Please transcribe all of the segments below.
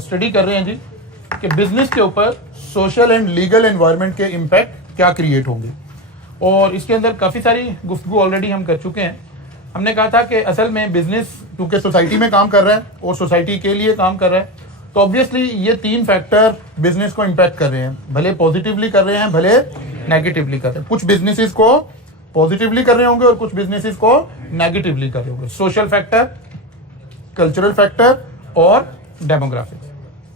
Study कर रहे हैं जी कि बिजनेस के ऊपर सोशल एंड लीगल एनवायरनमेंट के इम्पैक्ट क्या क्रिएट होंगे, और इसके अंदर काफ़ी सारी गुफ्तगू ऑलरेडी हम कर चुके हैं। हमने कहा था कि असल में बिजनेस क्योंकि सोसाइटी में काम कर रहा है और सोसाइटी के लिए काम कर रहा है, तो ऑब्वियसली ये 3 फैक्टर बिजनेस को इम्पैक्ट कर रहे हैं, भले पॉजिटिवली कर रहे हैं भले नेगेटिवली कर रहे हैं। कुछ बिजनेसेस को पॉजिटिवली कर रहे होंगे और कुछ बिजनेसेस को नेगेटिवली कर रहे होंगे। सोशल फैक्टर, कल्चरल फैक्टर और डेमोग्राफिक्स।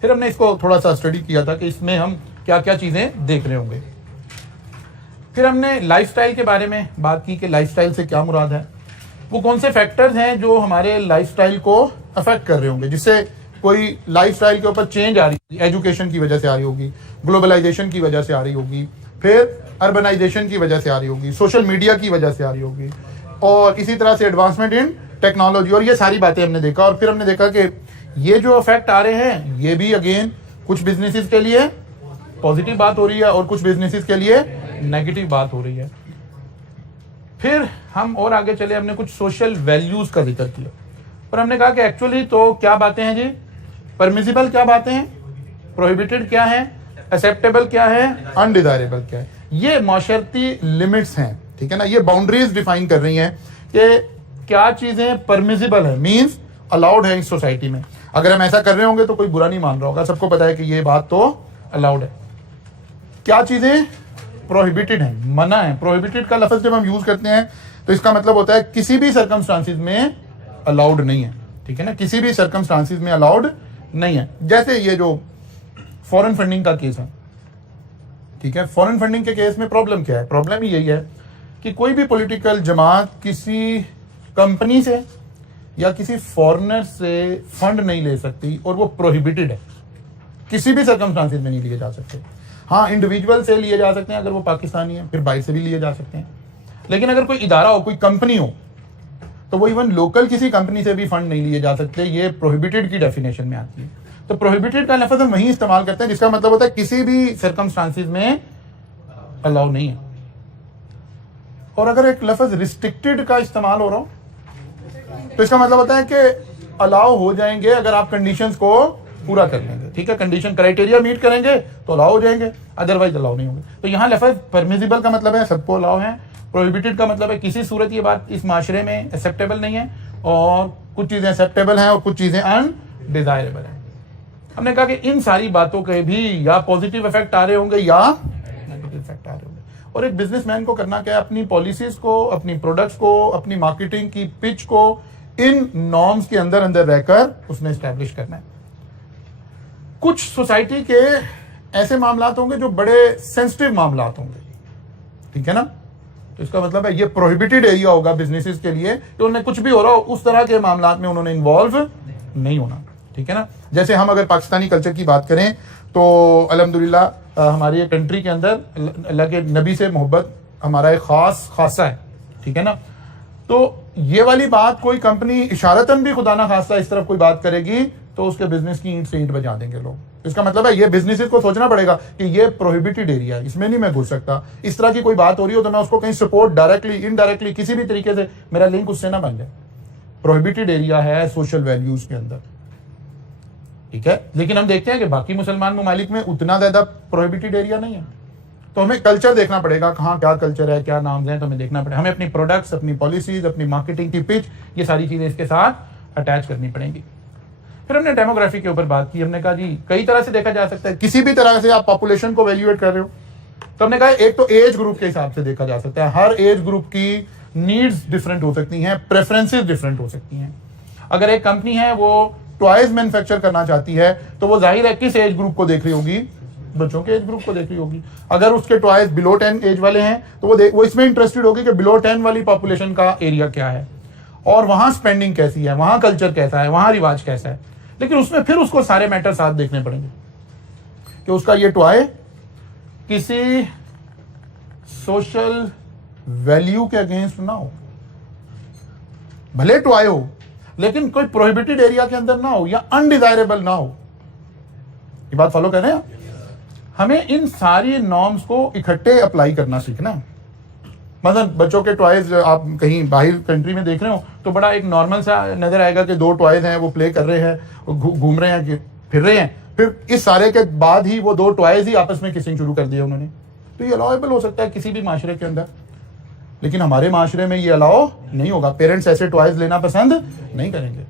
फिर हमने इसको थोड़ा सा स्टडी किया था कि इसमें हम क्या क्या चीजें देख रहे होंगे। फिर हमने लाइफस्टाइल के बारे में बात की कि लाइफस्टाइल से क्या मुराद है, वो कौन से फैक्टर्स हैं जो हमारे लाइफस्टाइल को अफेक्ट कर रहे होंगे, जिससे कोई लाइफस्टाइल के ऊपर चेंज आ रही है। एजुकेशन की वजह से आ रही होगी, ग्लोबलाइजेशन की वजह से आ रही होगी, फिर अर्बनाइजेशन की वजह से आ रही होगी, सोशल मीडिया की वजह से आ रही होगी, और इसी तरह से एडवांसमेंट इन टेक्नोलॉजी, और ये सारी बातें हमने देखा। और फिर हमने देखा कि ये जो इफेक्ट आ रहे हैं ये भी अगेन कुछ बिजनेसेस के लिए पॉजिटिव बात हो रही है और कुछ बिजनेसेस के लिए नेगेटिव बात हो रही है। फिर हम और आगे चले, हमने कुछ सोशल वैल्यूज का जिक्र किया और हमने कहा कि एक्चुअली तो क्या बातें हैं जी, परमिसिबल क्या बातें हैं, प्रोहिबिटेड क्या है, एक्सेप्टेबल क्या है, अनडिजायरेबल क्या है। ये माशरती लिमिट्स हैं, ठीक है ना, ये बाउंड्रीज डिफाइन कर रही हैं कि क्या चीजें परमिसिबल है, मींस अलाउड है इस सोसाइटी में। अगर हम ऐसा कर रहे होंगे तो कोई बुरा नहीं मान रहा होगा, सबको पता है कि ये बात तो अलाउड है। क्या चीजें प्रोहिबिटेड है, मना है। प्रोहिबिटेड का लफ्ज जब हम यूज करते हैं तो इसका मतलब होता है किसी भी सर्कमस्टांसिस में अलाउड नहीं है, ठीक है ना, किसी भी सर्कमस्टांसिस में अलाउड नहीं है। जैसे ये जो फॉरेन फंडिंग का केस है, ठीक है, फॉरेन फंडिंग के केस में प्रॉब्लम क्या है, प्रॉब्लम यही है कि कोई भी पॉलिटिकल जमात किसी कंपनी से या किसी फॉरेनर से फंड नहीं ले सकती, और वो प्रोहिबिटेड है, किसी भी सर्कमस्टांसिस में नहीं लिए जा सकते। हाँ, इंडिविजुअल से लिए जा सकते हैं अगर वो पाकिस्तानी है, फिर बाहर से भी लिए जा सकते हैं, लेकिन अगर कोई इदारा हो, कोई कंपनी हो, तो वो इवन लोकल किसी कंपनी से भी फंड नहीं लिए जा सकते। ये प्रोहिबिटेड की डेफिनेशन में आती है। तो प्रोहिबिटेड का लफ्ज हम वहीं इस्तेमाल करते हैं जिसका मतलब होता है किसी भी सर्कमस्टांसिस में अलाउ नहीं है। और अगर एक लफ्ज रिस्ट्रिक्टेड का इस्तेमाल हो रहा हो तो इसका मतलब होता है कि अलाउ हो जाएंगे अगर आप कंडीशंस को पूरा कर लेंगे, ठीक है, कंडीशन क्राइटेरिया मीट करेंगे तो अलाउ हो जाएंगे, अदरवाइज अलाउ नहीं होंगे। तो यहाँ लफ्ज परमिसिबल का मतलब है सबको अलाउ है, प्रोहिबिटेड का मतलब है किसी सूरत ये बात इस माशरे में एक्सेप्टेबल नहीं है, और कुछ चीजें एक्सेप्टेबल हैं और कुछ चीजें अनडिजायरेबल हैं। हमने कहा कि इन सारी बातों के भी या पॉजिटिव इफेक्ट आ रहे होंगे या नेगेटिव इफेक्ट आ रहे होंगे। और एक बिजनेसमैन को करना क्या है, अपनी पॉलिसीज को, अपनी प्रोडक्ट्स को, अपनी मार्केटिंग की पिच को इन नॉर्म्स के अंदर अंदर रहकर उसने एस्टेब्लिश करना है। कुछ सोसाइटी के ऐसे मामलात होंगे जो बड़े सेंसिटिव मामलात होंगे, ठीक है ना, तो इसका मतलब है ये प्रोहिबिटेड एरिया होगा बिजनेसेस के लिए, तो उन्हें कुछ भी हो रहा हो उस तरह के मामलात में उन्होंने इन्वॉल्व नहीं होना, ठीक है ना। जैसे हम अगर पाकिस्तानी कल्चर की बात करें तो अल्हम्दुलिल्लाह हमारी कंट्री के अंदर अल्लाह के नबी से मोहब्बत हमारा एक खासा है, ठीक है ना। तो ये वाली बात कोई कंपनी इशारतन भी खुदा ना खास्ता इस तरफ कोई बात करेगी तो उसके बिजनेस की ईंट से ईंट बजा देंगे लोग। इसका मतलब है ये बिजनेसेस को सोचना पड़ेगा कि ये प्रोहिबिटेड एरिया है, इसमें नहीं मैं घुस सकता। इस तरह की कोई बात हो रही हो तो मैं उसको कहीं सपोर्ट डायरेक्टली इनडायरेक्टली किसी भी तरीके से मेरा लिंक उससे ना बन जाए। प्रोहिबिटेड एरिया है सोशल वैल्यूज के अंदर, ठीक है। लेकिन हम देखते हैं कि बाकी मुसलमान ममालिक में उतना ज्यादा प्रोहिबिटेड एरिया नहीं है। तो हमें कल्चर देखना पड़ेगा, कहाँ क्या कल्चर है, क्या नाम है, तो हमें देखना पड़ेगा। हमें अपनी प्रोडक्ट्स, अपनी पॉलिसीज, अपनी मार्केटिंग की पिच, ये सारी चीजें इसके साथ अटैच करनी पड़ेंगी। फिर हमने डेमोग्राफी के ऊपर बात की। हमने कहा जी कई तरह से देखा जा सकता है, किसी भी तरह से आप पॉपुलेशन को वैल्यूएट कर रहे हो तो हमने कहा एक तो एज ग्रुप के हिसाब से देखा जा सकता है। हर एज ग्रुप की नीड्स डिफरेंट हो सकती हैं, प्रेफरेंसेस डिफरेंट हो सकती हैं। अगर एक कंपनी है वो टॉयज मैन्युफैक्चर करना चाहती है तो वो जाहिर है किस एज ग्रुप को देख रही होगी, बच्चों के एज ग्रुप को देख रही होगी। अगर उसके टॉयज बिलो 10 एज वाले हैं तो वो इसमें इंटरेस्टेड होगी कि बिलो 10 वाली पॉपुलेशन का एरिया क्या है और वहां स्पेंडिंग कैसी है, वहां कल्चर कैसा है, वहां रिवाज कैसा है। लेकिन उसमें फिर उसको सारे मैटर साथ देखने पड़ेंगे कि उसका ये टॉय किसी सोशल वैल्यू के अगेंस्ट ना हो, भले टॉय हो लेकिन कोई प्रोहिबिटेड एरिया के अंदर ना हो या अनडिजायरेबल ना हो। ये बात फॉलो कर रहे हैं? हमें इन सारी नॉर्म्स को इकट्ठे अप्लाई करना सीखना है। मतलब बच्चों के टॉयज आप कहीं बाहर कंट्री में देख रहे हो तो बड़ा एक नॉर्मल सा नजर आएगा कि दो टॉयज हैं, वो प्ले कर रहे हैं, घूम रहे हैं, कि फिर रहे हैं, फिर इस सारे के बाद ही वो 2 टॉयज ही आपस में किसिंग शुरू कर दिया उन्होंने। तो ये अलाउएबल हो सकता है किसी भी माशरे के अंदर, लेकिन हमारे माशरे में ये अलाउ नहीं होगा। पेरेंट्स ऐसे टॉयज लेना पसंद नहीं करेंगे।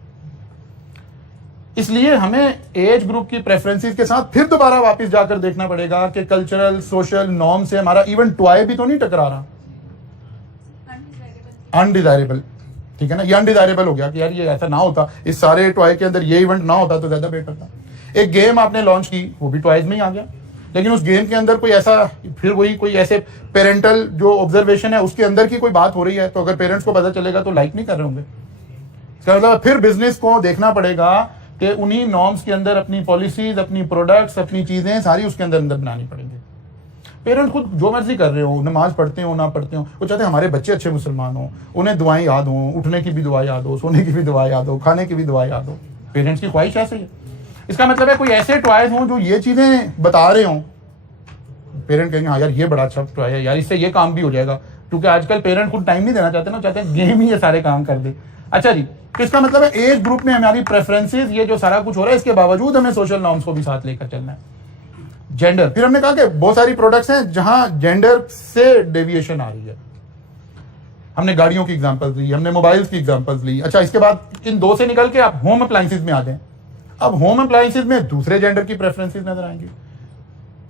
इसलिए हमें एज ग्रुप की प्रेफरेंसेस के साथ फिर दोबारा वापस जाकर देखना पड़ेगा कि कल्चरल सोशल नॉर्म से हमारा इवन टॉय भी तो नहीं टकरा रहा। अनडिजायरेबल, ठीक है ना, ये अनडिजायरेबल हो गया कि यार ये ऐसा ना होता, इस सारे टॉय के अंदर ये इवेंट ना होता तो ज्यादा बेटर था। एक गेम आपने लॉन्च की, वो भी टॉयज में ही आ गया, लेकिन उस गेम के अंदर कोई ऐसा, फिर वही कोई ऐसे पेरेंटल जो ऑब्जर्वेशन है उसके अंदर की कोई बात हो रही है, तो अगर पेरेंट्स को पता चलेगा तो लाइक नहीं कर रहे होंगे। इसका मतलब फिर बिजनेस को देखना पड़ेगा कि उन्हीं नॉर्म्स के अंदर अपनी पॉलिसीज, अपनी प्रोडक्ट्स, अपनी चीजें सारी उसके अंदर बनानी पड़ेंगी। पेरेंट्स खुद जो मर्जी कर रहे हो, नमाज पढ़ते हो ना पढ़ते हो, वो चाहते हैं हमारे बच्चे अच्छे मुसलमान हो, उन्हें दुआएं याद हो, उठने की भी दुआ याद हो, सोने की भी दुआ याद हो, खाने की भी दुआ याद हो। पेरेंट्स की ख्वाहिश ऐसे ही है। इसका मतलब है कोई ऐसे टॉयज हों जो ये चीजें बता रहे हों, पेरेंट कहेंगे हाँ यार ये बड़ा अच्छा टॉय है यार, इससे ये काम भी हो जाएगा, क्योंकि आजकल पेरेंट खुद टाइम नहीं देना चाहते ना, चाहते हैं गेम ही ये सारे काम कर दे। अच्छा जी, तो इसका मतलब है एज ग्रुप में हमारी प्रेफरेंसेस, ये जो सारा कुछ हो रहा है, इसके बावजूद हमें सोशल नॉर्म्स को भी साथ लेकर चलना है। जेंडर, फिर हमने कहा कि बहुत सारी प्रोडक्ट्स हैं जहां जेंडर से डेविएशन आ रही है। हमने गाड़ियों की एग्जांपल्स ली, हमने मोबाइल्स की एग्जांपल्स ली। अच्छा, इसके बाद इन 2 से निकल के आप होम अप्लायंसेस में आ जाएं। अब होम अप्लायंसेस में दूसरे जेंडर की प्रेफरेंसेस नजर आएंगी।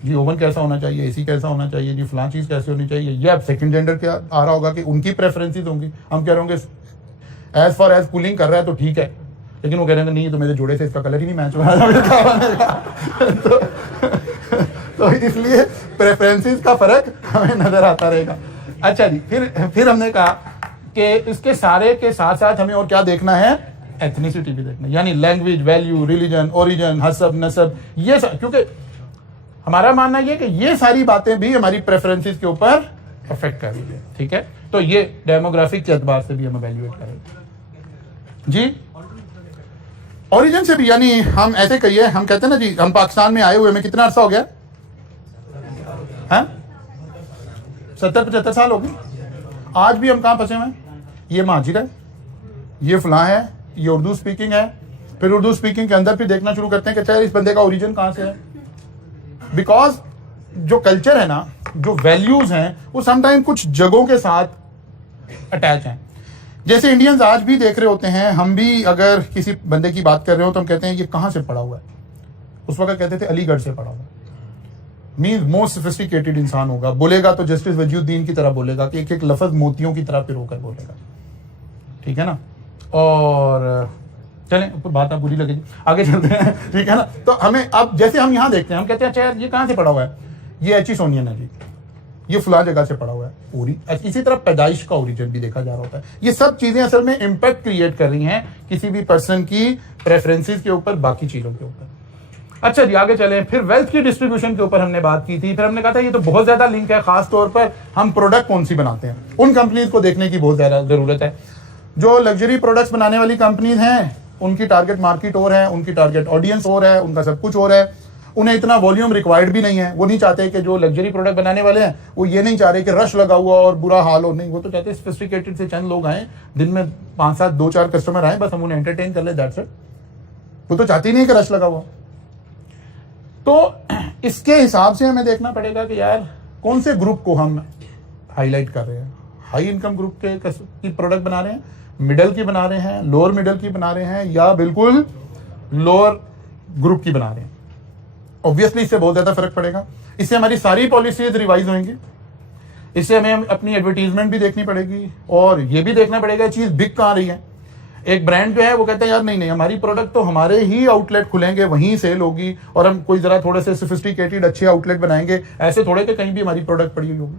जी ओवन कैसा होना चाहिए, एसी कैसा होना चाहिए, जी फलां चीज कैसी होनी चाहिए, ये अब सेकंड जेंडर के आ रहा होगा कि उनकी प्रेफरेंसेस होंगी। हम कह रहे होंगे एज फॉर एज कूलिंग कर रहा है तो ठीक है, लेकिन वो कह रहे हैं नहीं तो मेरे जोड़े से इसका कलर ही नहीं मैच हो रहा। तो इसलिए प्रेफरेंसेस का फर्क हमें नजर आता रहेगा। अच्छा जी, फिर हमने कहा कि इसके सारे के साथ साथ हमें और क्या देखना है, एथनिसिटी भी देखना है, यानी लैंग्वेज, वैल्यू, रिलीजन, ओरिजिन, हसब, नसब, ये क्योंकि हमारा मानना ये कि ये सारी बातें भी हमारी प्रेफरेंसेस के ऊपर अफेक्ट कर रही है। ठीक है, तो ये डेमोग्राफिक के एतबार से भी हम इवैल्यूएट करेंगे जी, ओरिजिन से भी। यानी हम ऐसे कहिए, हम कहते हैं ना जी, हम पाकिस्तान में आए हुए हमें कितना अरसा हो गया, 70-75 साल हो गए। आज भी हम कहाँ फंसे हुए हैं, ये महाजिर है, ये फलां है, ये उर्दू स्पीकिंग है। फिर उर्दू स्पीकिंग के अंदर फिर देखना शुरू करते हैं कि अच्छा इस बंदे का ओरिजिन कहाँ से है। बिकॉज जो कल्चर है ना, जो वैल्यूज हैं, वो समटाइम कुछ जगहों के साथ अटैच हैं। जैसे इंडियंस आज भी देख रहे होते हैं, हम भी अगर किसी बंदे की बात कर रहे हो तो हम कहते हैं ये कहाँ से पढ़ा हुआ है। उस वक्त कहते थे अलीगढ़ से पढ़ा हुआ। मीन्स मोस्ट सोफिस्टिकेटेड इंसान होगा, बोलेगा तो जस्टिस वजीउद्दीन की तरह बोलेगा कि एक एक लफ्ज मोतियों की तरह पिरोकर बोलेगा। ठीक है ना, और चलें बात आप बुरी लगेगी, आगे चलते हैं। ठीक है ना, तो हमें अब जैसे हम यहाँ देखते हैं, हम कहते हैं अच्छा यार ये कहाँ से पढ़ा हुआ है, ये एच सोनियन है जी, ये फलां जगह से पढ़ा हुआ है पूरी। इसी तरह पैदाइश का ओरिजिन भी देखा जा रहा होता है। ये सब चीजें असल में इम्पैक्ट क्रिएट कर रही हैं किसी भी पर्सन की प्रेफरेंसेस के ऊपर, बाकी चीजों के ऊपर। अच्छा जी, आगे चलें। फिर वेल्थ की डिस्ट्रीब्यूशन के ऊपर हमने बात की थी। फिर हमने कहा था ये तो बहुत ज्यादा लिंक है, खास तौर पर हम प्रोडक्ट कौन सी बनाते हैं, उन कंपनीज को देखने की बहुत ज्यादा जरूरत है। जो लग्जरी प्रोडक्ट्स बनाने वाली कंपनीज हैं, उनकी टारगेट मार्केट और है, उनकी टारगेट ऑडियंस और है, उनका सब कुछ और है। उन्हें इतना वॉल्यूम रिक्वायर्ड भी नहीं है। वो नहीं चाहते कि जो लग्जरी प्रोडक्ट बनाने वाले हैं वो ये नहीं चाह रहे कि रश लगा हुआ और बुरा हाल हो, नहीं। वो तो चाहते हैं सोफिस्टिकेटेड से चंद लोग आए, दिन में 5-7 2-4 कस्टमर आए, बस हम उन्हें एंटरटेन कर ले, दैट्स इट। वो तो चाहती नहीं कि रश लगा हुआ। तो इसके हिसाब से हमें देखना पड़ेगा कि यार कौन से ग्रुप को हम हाईलाइट कर रहे हैं। हाई इनकम ग्रुप की प्रोडक्ट बना रहे हैं, मिडल की बना रहे हैं, लोअर मिडल की बना रहे हैं, या बिल्कुल लोअर ग्रुप की बना रहे हैं। ऑब्वियसली इससे बहुत ज्यादा फर्क पड़ेगा। इससे हमारी सारी पॉलिसीज रिवाइज होंगी। इससे हमें अपनी एडवर्टीजमेंट भी देखनी पड़ेगी और ये भी देखना पड़ेगा चीज बिक कहाँ रही है। एक ब्रांड जो है वो कहता है यार नहीं हमारी प्रोडक्ट तो हमारे ही आउटलेट खुलेंगे, वहीं सेल होगी, और हम कोई जरा थोड़े से सोफिस्टिकेटेड अच्छे आउटलेट बनाएंगे, ऐसे थोड़े कि कहीं भी हमारी प्रोडक्ट पड़ी हुई होगी।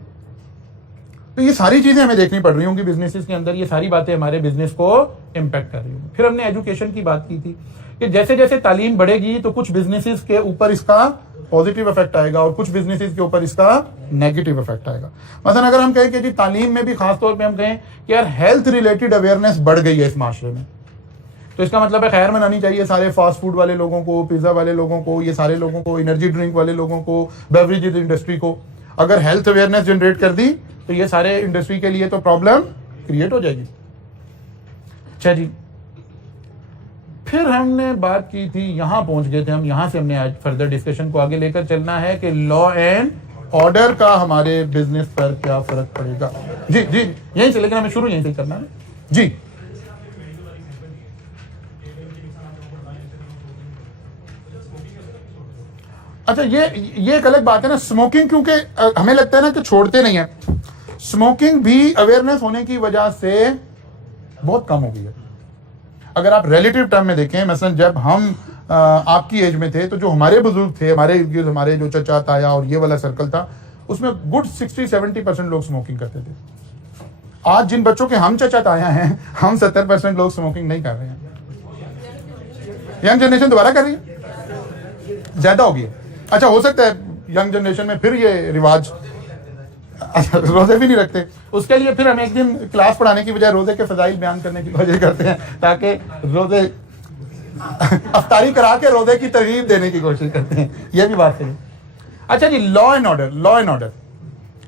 तो ये सारी चीजें हमें देखनी पड़ रही होंगी बिजनेसेस के अंदर। ये सारी बातें हमारे बिजनेस को इम्पैक्ट कर रही होंगी। फिर हमने एजुकेशन की बात की थी कि जैसे जैसे तालीम बढ़ेगी तो कुछ बिजनेसेस के ऊपर इसका पॉजिटिव इफेक्ट आएगा और कुछ बिजनेसेस के ऊपर इसका नेगेटिव इफेक्ट आएगा। मतलब अगर हम कहें कि जी तालीम में भी खास तौर पे हम कहें कि यार हेल्थ रिलेटेड अवेयरनेस बढ़ गई है इस माशरे में, तो इसका मतलब है खैर मनानी चाहिए सारे फास्ट फूड वाले लोगों को, पिज्जा वाले लोगों को, ये सारे लोगों को, एनर्जी ड्रिंक वाले लोगों को, बेवरेजेस इंडस्ट्री को। अगर हेल्थ अवेयरनेस जनरेट कर दी तो ये सारे इंडस्ट्री के लिए तो प्रॉब्लम क्रिएट हो जाएगी। अच्छा जी, फिर हमने बात की थी, यहां पहुंच गए थे हम, यहां से हमने आज फर्दर डिस्कशन को आगे लेकर चलना है कि लॉ एंड ऑर्डर का हमारे बिजनेस पर क्या फर्क पड़ेगा। जी जी यहीं से, लेकिन हमें शुरू यहीं से करना है जी। अच्छा, ये एक अलग बात है ना स्मोकिंग, क्योंकि हमें लगता है ना कि छोड़ते नहीं है। स्मोकिंग भी अवेयरनेस होने की वजह से बहुत कम हो गई है। अगर आप रिलेटिव टर्म में देखें, मसलन जब हम आपकी एज में थे तो जो हमारे बुजुर्ग थे, हमारे जो चचा ताया और ये वाला सर्कल था, उसमें गुड 60-70% लोग स्मोकिंग करते थे। आज जिन बच्चों के हम चचा ताया हैं, हम 70% लोग स्मोकिंग नहीं कर रहे हैं। यंग जनरेशन दोबारा कर रही है, ज्यादा होगी। अच्छा, हो सकता है यंग जनरेशन में फिर ये रिवाज, रोजे भी नहीं रखते, उसके लिए फिर हम एक दिन क्लास पढ़ाने की बजाय रोजे के फजाइल बयान करने की वजह करते हैं, ताकि रोजे अफ्तारी करा के रोजे की तरगीब देने की कोशिश करते हैं। यह भी बात है। अच्छा जी, लॉ एंड ऑर्डर।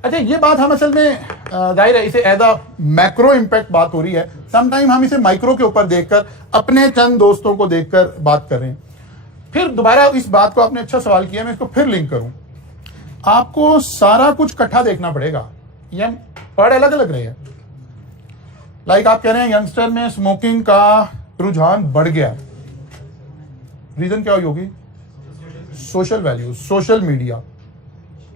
अच्छा, ये बात हम असल में जाहिर है इसे एज अ मैक्रो इम्पैक्ट बात हो रही है, समटाइम हम इसे माइक्रो के ऊपर देखकर, अपने चंद दोस्तों को देखकर बात कर रहे हैं। फिर दोबारा इस बात को आपने अच्छा सवाल किया, मैं इसको फिर लिंक करूं। आपको सारा कुछ इकट्ठा देखना पड़ेगा, ये पढ़ अलग अलग रहे हैं। लाइक आप कह रहे हैं यंगस्टर में स्मोकिंग का रुझान बढ़ गया, रीजन क्या हुई होगी? सोशल वैल्यू, सोशल मीडिया,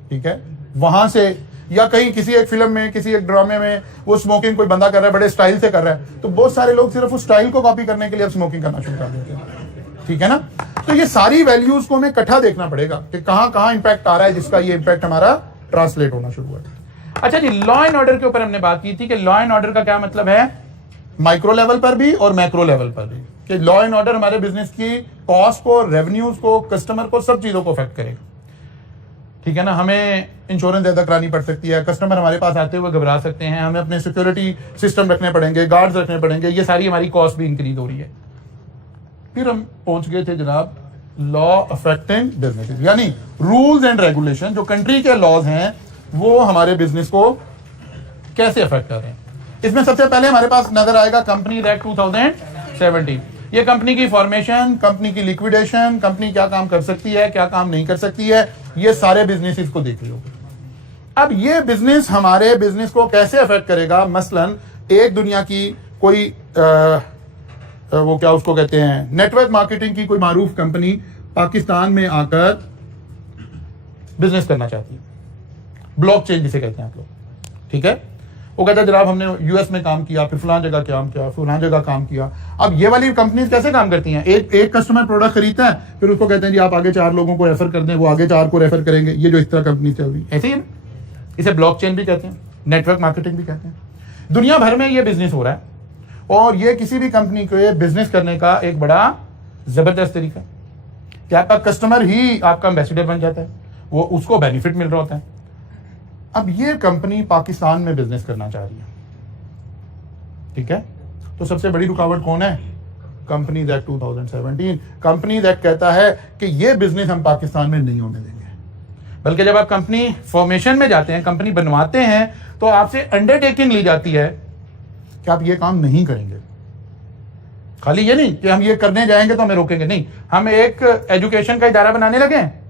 ठीक है, वहां से, या कहीं किसी एक फिल्म में, किसी एक ड्रामे में वो स्मोकिंग कोई बंदा कर रहा है, बड़े स्टाइल से कर रहा है, तो बहुत सारे लोग सिर्फ उस स्टाइल को कॉपी करने के लिए अब स्मोकिंग करना शुरू कर देते हैं, ठीक है ना। तो ये सारी वैल्यूज को हमें इकट्ठा देखना पड़ेगा कि कहां कहां इंपैक्ट आ रहा है, जिसका ये इंपैक्ट हमारा ट्रांसलेट होना शुरू हुआ। अच्छा जी, लॉ एंड ऑर्डर के ऊपर हमने बात की थी कि लॉ एंड ऑर्डर का क्या मतलब है माइक्रो लेवल पर भी और मैक्रो लेवल पर भी, कि लॉ एंड ऑर्डर हमारे बिजनेस की कॉस्ट को, रेवेन्यूज को, कस्टमर को, सब चीजों को अफेक्ट करेगा, ठीक है ना। हमें इंश्योरेंस ज्यादा करानी पड़ सकती है, कस्टमर हमारे पास आते हुए घबरा सकते हैं, हमें अपने सिक्योरिटी सिस्टम रखने पड़ेंगे, गार्ड्स रखने पड़ेंगे, ये सारी हमारी कॉस्ट भी इंक्रीज हो रही है। फिर हम पहुंच गए थे जनाब लॉ अफेक्टिंग बिजनेस, यानी रूल्स एंड रेगुलेशन, जो कंट्री के लॉज हैं वो हमारे बिजनेस को कैसे अफेक्ट कर रहे हैं। इसमें सबसे पहले हमारे पास नजर आएगा कंपनीज एक्ट 2017। ये कंपनी की फॉर्मेशन, कंपनी की लिक्विडेशन, कंपनी क्या काम कर सकती है, क्या काम नहीं कर सकती है, ये सारे बिजनेसेस को देख लो। अब ये बिजनेस हमारे बिजनेस को कैसे अफेक्ट करेगा। मसलन एक दुनिया की कोई वो क्या उसको कहते हैं, नेटवर्क मार्केटिंग की कोई मारूफ कंपनी पाकिस्तान में आकर बिजनेस करना चाहती है, ब्लॉकचेन जिसे कहते हैं आप लोग, ठीक है। वो कहता है जनाब हमने यूएस में काम किया, फिर फलां जगह काम किया, फलां जगह काम किया। अब ये वाली कंपनीज कैसे काम करती हैं, एक कस्टमर प्रोडक्ट खरीदता है, फिर उसको कहते हैं जी आप आगे 4 लोगों को रेफर कर दें, वो आगे 4 को रेफर करेंगे। ये जो इस तरह कंपनी चल रही है, ऐसे ही है। इसे ब्लॉकचेन भी कहते हैं, नेटवर्क मार्केटिंग भी कहते हैं। दुनिया भर में ये बिजनेस हो रहा है और ये किसी भी कंपनी को बिजनेस करने का एक बड़ा जबरदस्त तरीका है कि आपका कस्टमर ही आपका एम्बेसडर बन जाता है, वो उसको बेनिफिट मिल रहा होता है। अब ये कंपनी पाकिस्तान में बिजनेस करना चाह रही है, ठीक है, तो सबसे बड़ी रुकावट कौन है? Companies act 2017। कंपनीज एक्ट कहता है कि ये बिजनेस हम पाकिस्तान में नहीं होने देंगे। बल्कि जब आप कंपनी फॉर्मेशन में जाते हैं, कंपनी बनवाते हैं, तो आपसे अंडरटेकिंग ली जाती है कि आप ये काम नहीं करेंगे। खाली ये नहीं कि हम ये करने जाएंगे तो हमें रोकेंगे, नहीं, हम एक एजुकेशन का इदारा बनाने लगे हैं,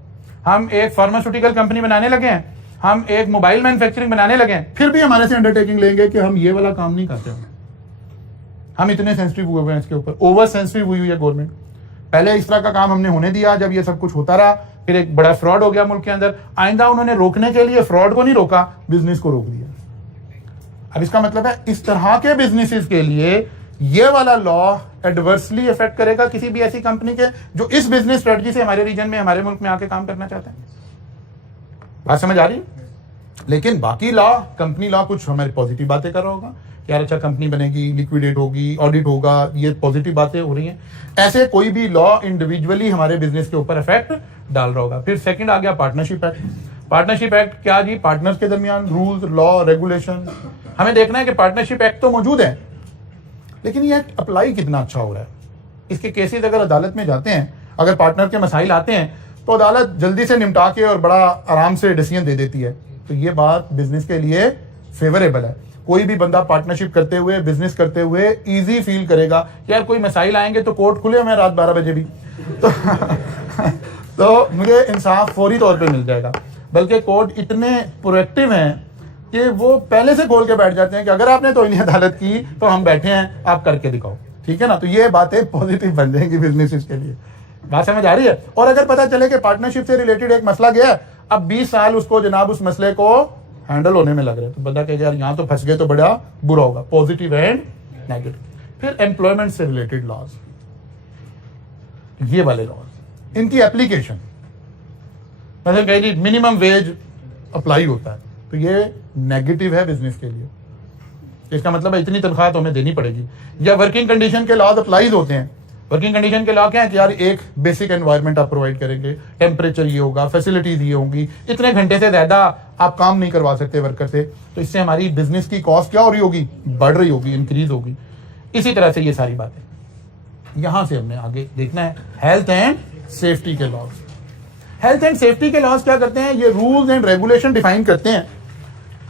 हम एक फार्मास्यूटिकल कंपनी बनाने लगे हैं, हम एक मोबाइल मैन्युफैक्चरिंग बनाने लगे हैं, फिर भी हमारे से अंडरटेकिंग लेंगे कि हम ये वाला काम नहीं करते। हम इतने सेंसिटिव हुए हैं इसके ऊपर, ओवर सेंसिटिव हुई है गवर्नमेंट। पहले इस तरह का काम हमने होने दिया, जब ये सब कुछ होता रहा, फिर एक बड़ा फ्रॉड हो गया मुल्क के अंदर। आइंदा उन्होंने रोकने के लिए फ्रॉड को नहीं रोका, बिजनेस को रोक दिया। अब इसका मतलब है इस तरह के बिजनेसेस के लिए ये वाला लॉ एडवर्सली इफेक्ट करेगा किसी भी ऐसी कंपनी के जो इस बिजनेस स्ट्रेटजी से हमारे रीजन में, हमारे मुल्क में आके काम करना चाहते हैं। बात समझ आ रही है? लेकिन बाकी लॉ, कंपनी लॉ कुछ हमारी पॉजिटिव बातें कर रहा होगा, यार अच्छा कंपनी बनेगी, लिक्विडेट होगी, ऑडिट होगा, ये पॉजिटिव बातें हो रही हैं। ऐसे कोई भी लॉ इंडिविजुअली हमारे बिजनेस के ऊपर इफेक्ट डाल रहा होगा। फिर सेकंड आ गया पार्टनरशिप एक्ट। पार्टनरशिप एक्ट क्या जी? पार्टनर्स के दरमियान रूल्स, लॉ, रेगुलेशन। हमें देखना है कि पार्टनरशिप एक्ट तो मौजूद है, लेकिन ये एक्ट अप्लाई कितना अच्छा हो रहा है। इसके केसेस अगर अदालत में जाते हैं, अगर पार्टनर के मसाइल आते हैं, तो अदालत जल्दी से निपटा के और बड़ा आराम से डिसीजन दे देती है। तो ये बात बिजनेस के लिए फेवरेबल है। कोई भी बंदा पार्टनरशिप करते हुए, बिजनेस करते हुए इजी फील करेगा कि यार कोई मसाइल आएंगे तो कोर्ट खुले मैं रात 12 बजे भी तो मुझे इंसाफ फौरी तौर पे मिल जाएगा। बल्कि कोर्ट इतने प्रोएक्टिव हैं कि वो पहले से खोल के बैठ जाते हैं कि अगर आपने तो इन्हें अदालत की तो हम बैठे हैं, आप करके दिखाओ, ठीक है ना। तो ये बातें पॉजिटिव बन जाएंगी बिजनेस के लिए। बात समझ आ रही है। और अगर पता चले कि पार्टनरशिप से रिलेटेड एक मसला गया, अब 20 साल उसको जनाब उस मसले को हैंडल होने में लग रहे हैं, तो बंदा कहेगा यार यहाँ तो फंस गए तो बड़ा बुरा होगा। Positive and negative. फिर एम्प्लॉयमेंट से रिलेटेड लॉज, ये वाले लॉज, इनकी एप्लीकेशन, मतलब कहीं मिनिमम वेज अप्लाई होता है तो ये नेगेटिव है बिजनेस के लिए। इसका मतलब है इतनी तनख्वाह तो हमें देनी पड़ेगी। या वर्किंग कंडीशन के लॉज अप्लाईज होते हैं। वर्किंग कंडीशन के लॉ क्या है कि यार एक बेसिक एनवायरनमेंट आप प्रोवाइड करेंगे, टेम्परेचर ये होगा, फैसिलिटीज ये होंगी, इतने घंटे से ज्यादा आप काम नहीं करवा सकते वर्कर से, तो इससे हमारी बिजनेस की कॉस्ट क्या हो रही होगी, बढ़ रही होगी, इंक्रीज होगी। इसी तरह से ये सारी बातें यहां से हमने आगे देखना है। हेल्थ एंड सेफ्टी के लॉज, हेल्थ एंड सेफ्टी के लॉज क्या करते हैं, ये रूल्स एंड रेगुलेशन डिफाइन करते हैं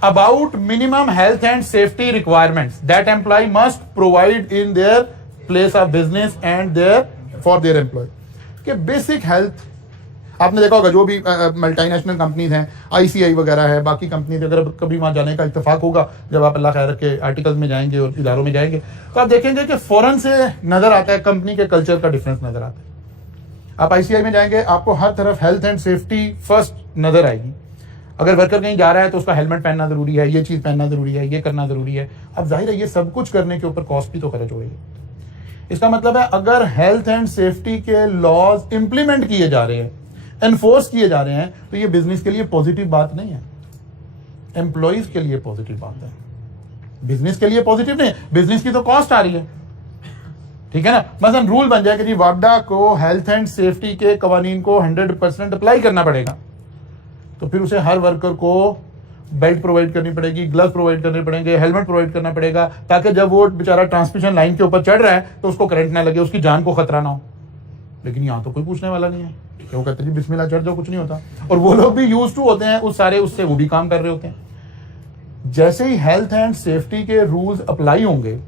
about minimum health and safety requirements that employ must provide in their place of business and their for their employ. कि basic health आपने देखा होगा, जो भी मल्टीनेशनल कंपनीज हैं, आईसीआई वगैरह है, बाकी कंपनीज, अगर कभी वहां जाने का इत्तेफाक होगा, जब आप अल्लाह खैर के आर्टिकल्स में जाएंगे और इदारों में जाएंगे, तो आप देखेंगे कि फौरन से नजर आता है कंपनी के कल्चर का डिफरेंस नजर आता है। आप आईसीआई में जाएंगे, आपको हर तरफ हेल्थ एंड सेफ्टी फर्स्ट नजर आएगी। अगर वर्कर कहीं जा रहा है तो उसका हेलमेट पहनना जरूरी है, ये चीज पहनना जरूरी है, ये करना जरूरी है। अब जाहिर है ये सब कुछ करने के ऊपर कॉस्ट भी तो खर्च हो रही है। इसका मतलब है अगर हेल्थ एंड सेफ्टी के लॉज इंप्लीमेंट किए जा रहे हैं, एनफोर्स किए जा रहे हैं, तो ये बिजनेस के लिए पॉजिटिव बात नहीं है, एम्प्लॉइज के लिए पॉजिटिव बात है। बिजनेस के लिए पॉजिटिव नहीं, बिजनेस की तो कॉस्ट आ रही है, ठीक है ना। मसलन रूल बन जाए कि जी वापडा को हेल्थ एंड सेफ्टी के कवानीन को 100% अप्लाई करना पड़ेगा, तो फिर उसे हर वर्कर को बेल्ट प्रोवाइड करनी पड़ेगी, ग्लव्स प्रोवाइड करने पड़ेंगे, हेलमेट प्रोवाइड करना पड़ेगा, ताकि जब वो बेचारा ट्रांसमिशन लाइन के ऊपर चढ़ रहा है तो उसको करंट ना लगे, उसकी जान को खतरा ना हो। लेकिन यहाँ तो कोई पूछने वाला नहीं है, वो कहते जी बिस्मिल्लाह चढ़ जाओ, कुछ नहीं होता। और वो लोग भी यूज टू होते हैं उस सारे, उससे वो भी काम कर रहे होते हैं। जैसे ही हेल्थ एंड सेफ्टी के रूल्स अप्लाई होंगे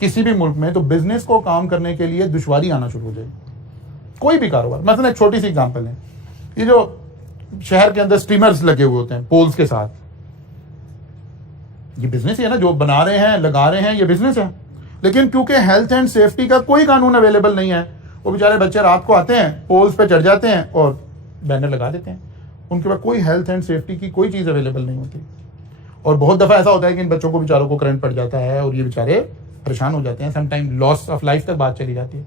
किसी भी मुल्क में, तो बिजनेस को काम करने के लिए दुश्वारी आना शुरू हो जाएगी। कोई भी कारोबार, मतलब एक छोटी सी एग्जांपल है, ये जो शहर के अंदर स्टीमर्स लगे हुए होते हैं पोल्स के साथ, ये बिजनेस है ना, जो बना रहे हैं, लगा रहे हैं, ये बिजनेस है। लेकिन क्योंकि हेल्थ एंड सेफ्टी का कोई कानून अवेलेबल नहीं है, वो बेचारे बच्चे रात को आते हैं, पोल्स पे चढ़ जाते हैं और बैनर लगा देते हैं। उनके पास कोई हेल्थ एंड सेफ्टी की कोई चीज अवेलेबल नहीं होती। और बहुत दफा ऐसा होता है कि इन बच्चों को बेचारों को करंट पड़ जाता है और ये बेचारे परेशान हो जाते हैं, समटाइम लॉस ऑफ लाइफ तक बात चली जाती है।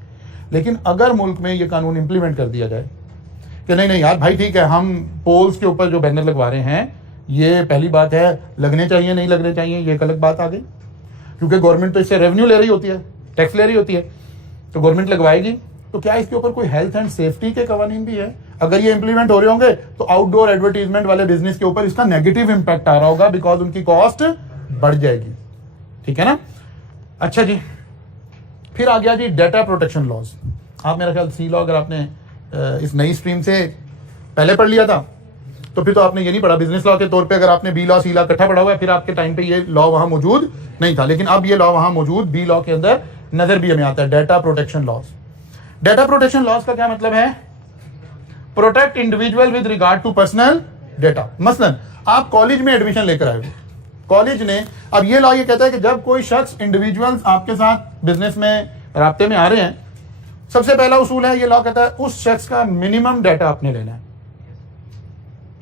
लेकिन अगर मुल्क में ये कानून इंप्लीमेंट कर दिया जाए कि नहीं नहीं यार भाई ठीक है, हम पोल्स के ऊपर जो बैनर लगवा रहे हैं, ये पहली बात है, लगने चाहिए नहीं लगने चाहिए, ये एक अलग बात आ गई, क्योंकि गवर्नमेंट तो इससे रेवेन्यू ले रही होती है, टैक्स ले रही होती है, तो गवर्नमेंट लगवाएगी। तो क्या इसके ऊपर कोई हेल्थ एंड सेफ्टी के कवानीन भी है? अगर ये इंप्लीमेंट हो रहे होंगे तो आउटडोर एडवर्टीजमेंट वाले बिजनेस के ऊपर इसका नेगेटिव इंपैक्ट आ रहा होगा, बिकॉज उनकी कॉस्ट बढ़ जाएगी, ठीक है ना। अच्छा जी, फिर आ गया जी डेटा प्रोटेक्शन लॉज। आप मेरा ख्याल सी लॉ अगर आपने इस नई स्ट्रीम से पहले पढ़ लिया था तो फिर तो आपने ये नहीं पढ़ा। बिजनेस लॉ के तौर पे अगर आपने बी लॉ सी लॉ इकट्ठा पढ़ा हुआ है, फिर आपके टाइम पे ये लॉ वहां मौजूद नहीं था, लेकिन अब ये लॉ वहां मौजूद बी लॉ के अंदर नजर भी हमें आता है, data protection laws. Data protection laws का क्या मतलब है? Protect individual with regard to personal data. मसलन आप कॉलेज में एडमिशन लेकर आए हो, कॉलेज ने, अब ये लॉ ये कहता है कि जब कोई शख्स, इंडिविजुअल्स आपके साथ बिजनेस में राब्ते में आ रहे हैं, सबसे पहला उसूल है, ये लॉ कहता है उस शख्स का मिनिमम डाटा आपने लेना है।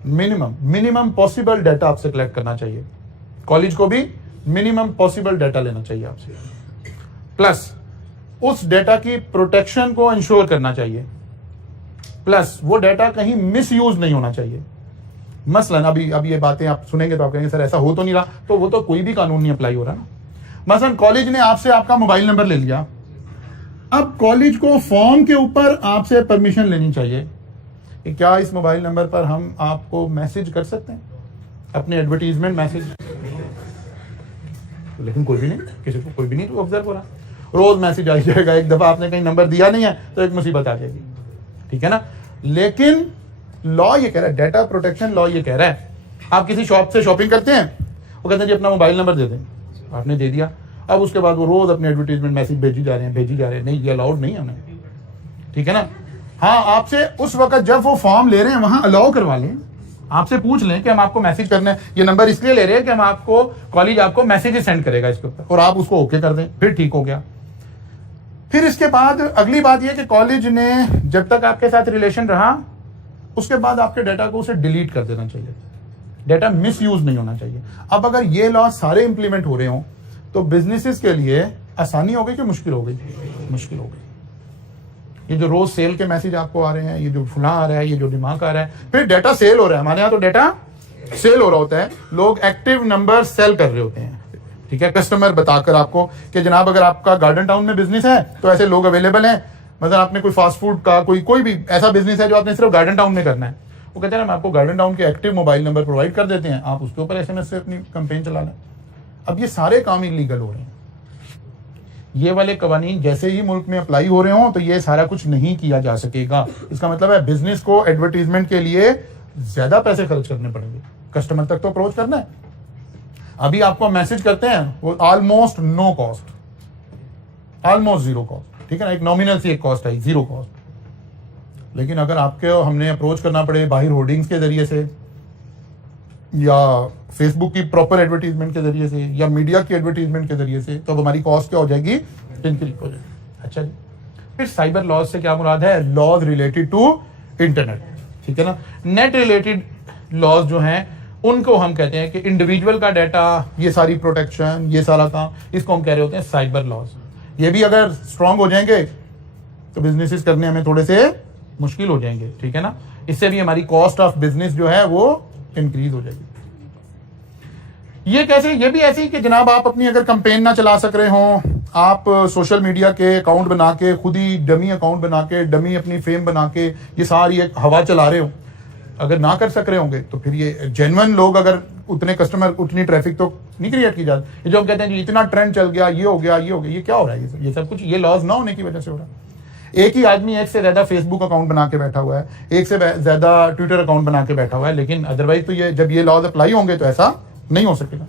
मिनिमम पॉसिबल डाटा आपसे कलेक्ट करना चाहिए। कॉलेज को भी मिनिमम पॉसिबल डाटा लेना चाहिए आपसे, प्लस उस डाटा की प्रोटेक्शन को इंश्योर करना चाहिए, प्लस वो डाटा कहीं मिस यूज नहीं होना चाहिए। मसलन अभी ये बातें आप सुनेंगे तो आप कहेंगे सर ऐसा हो तो नहीं रहा, तो वो तो कोई भी कानून नहीं अप्लाई हो रहा ना। मसलन कॉलेज ने आपसे आपका मोबाइल नंबर ले लिया, अब कॉलेज को फॉर्म के ऊपर आपसे परमिशन लेनी चाहिए कि क्या इस मोबाइल नंबर पर हम आपको मैसेज कर सकते हैं, अपने एडवर्टीजमेंट मैसेज। लेकिन कोई भी नहीं, किसी को कोई भी नहीं ऑब्जर्व हो रहा, रोज मैसेज आ जाएगा। एक दफा आपने कहीं नंबर दिया नहीं है तो एक मुसीबत आ जाएगी, ठीक है ना। लेकिन लॉ ये कह रहा है, डेटा प्रोटेक्शन लॉ ये कह रहा है, आप किसी शॉप से शॉपिंग करते हैं, वो कहते हैं जी अपना मोबाइल नंबर दे दें, आपने दे दिया, अब उसके बाद वो रोज अपने एडवर्टीजमेंट मैसेज भेजी जा रहे हैं, नहीं, ये अलाउड नहीं है हमें, ठीक है ना। हाँ, आपसे उस वक्त जब वो फॉर्म ले रहे हैं वहां अलाउ करवा लें, आपसे पूछ लें कि हम आपको मैसेज करना है, ये नंबर इसलिए ले रहे हैं कि हम आपको, कॉलेज आपको मैसेज सेंड करेगा इसके ऊपर, और आप उसको ओके कर दें, फिर ठीक हो गया। फिर इसके बाद अगली बात यह कि कॉलेज ने जब तक आपके साथ रिलेशन रहा उसके बाद आपके डाटा को उसे डिलीट कर देना चाहिए, डाटा मिस यूज नहीं होना चाहिए। अब अगर ये लॉ सारे इंप्लीमेंट हो रहे हो तो बिजनेसेस के लिए आसानी हो गई कि मुश्किल हो गई? मुश्किल हो गई। ये जो रोज सेल के मैसेज आपको आ रहे हैं, ये जो फुला आ रहा है, ये जो दिमाग आ रहा है, फिर डाटा सेल हो रहा है, हमारे यहाँ तो डाटा सेल हो रहा होता है, लोग एक्टिव नंबर सेल कर रहे होते हैं, ठीक है, कस्टमर बताकर आपको कि जनाब अगर आपका गार्डन टाउन में बिजनेस है तो ऐसे लोग अवेलेबल हैं, मतलब आपने कोई फास्ट फूड का कोई भी ऐसा बिजनेस है जो आपने सिर्फ गार्डन टाउन में करना है, वो कहते हैं हम आपको गार्डन टाउन के एक्टिव मोबाइल नंबर प्रोवाइड कर देते हैं, आप उसके ऊपर SMS से अपनी कैंपेन चला लें। अब ये सारे काम इलीगल हो रहे हैं। ये वाले कवानीन जैसे ही मुल्क में अप्लाई हो रहे हो तो ये सारा कुछ नहीं किया जा सकेगा। इसका मतलब है बिजनेस को एडवर्टीजमेंट के लिए ज्यादा पैसे खर्च करने पड़ेंगे, कस्टमर तक तो अप्रोच करना है। अभी आपको मैसेज करते हैं वो almost no cost, almost zero cost, ठीक है ना, एक नॉमिनल सी एक कॉस्ट आई, जीरो कॉस्ट। लेकिन अगर आपके हमने अप्रोच करना पड़े बाहर होर्डिंग्स के जरिए से या फेसबुक की प्रॉपर एडवर्टीजमेंट के जरिए से या मीडिया की एडवर्टीजमेंट के जरिए से, तो अब हमारी कॉस्ट क्या हो जाएगी? इंक्रीज हो जाएगी। अच्छा जी, फिर साइबर लॉज से क्या मुराद है? लॉज रिलेटेड टू इंटरनेट, ठीक है ना। नेट रिलेटेड लॉज जो हैं उनको हम कहते हैं कि इंडिविजुअल का डाटा, ये सारी प्रोटेक्शन, ये सारा काम, इसको हम कह रहे होते हैं साइबर लॉज। ये भी अगर स्ट्रांग हो जाएंगे तो बिजनेसेस करने हमें थोड़े से मुश्किल हो जाएंगे, ठीक है ना। इससे भी हमारी कॉस्ट ऑफ बिजनेस जो है वो इंक्रीज हो जाएगी। ये कैसे? ये भी ऐसे ही कि जनाब आप अपनी अगर कैंपेन ना चला सक रहे हो, आप सोशल मीडिया के अकाउंट बना के, खुद ही डमी अकाउंट बना के, डमी अपनी फेम बना के ये सारी एक हवा चला रहे हो, अगर ना कर सक रहे होंगे तो फिर ये जेन्युइन लोग, अगर उतने कस्टमर, उतनी ट्रैफिक तो नहीं क्रिएट की जाती। ये जो हम कहते हैं इतना ट्रेंड चल गया, ये हो गया, ये हो गया, ये क्या हो रहा है? ये सब कुछ ये लॉज ना होने की वजह से हो रहा है। एक ही आदमी एक से ज्यादा फेसबुक अकाउंट बना के बैठा हुआ है, एक से ज्यादा ट्विटर अकाउंट बना के बैठा हुआ है, लेकिन अदरवाइज तो ये जब ये लॉज अप्लाई होंगे तो ऐसा नहीं हो सकेगा।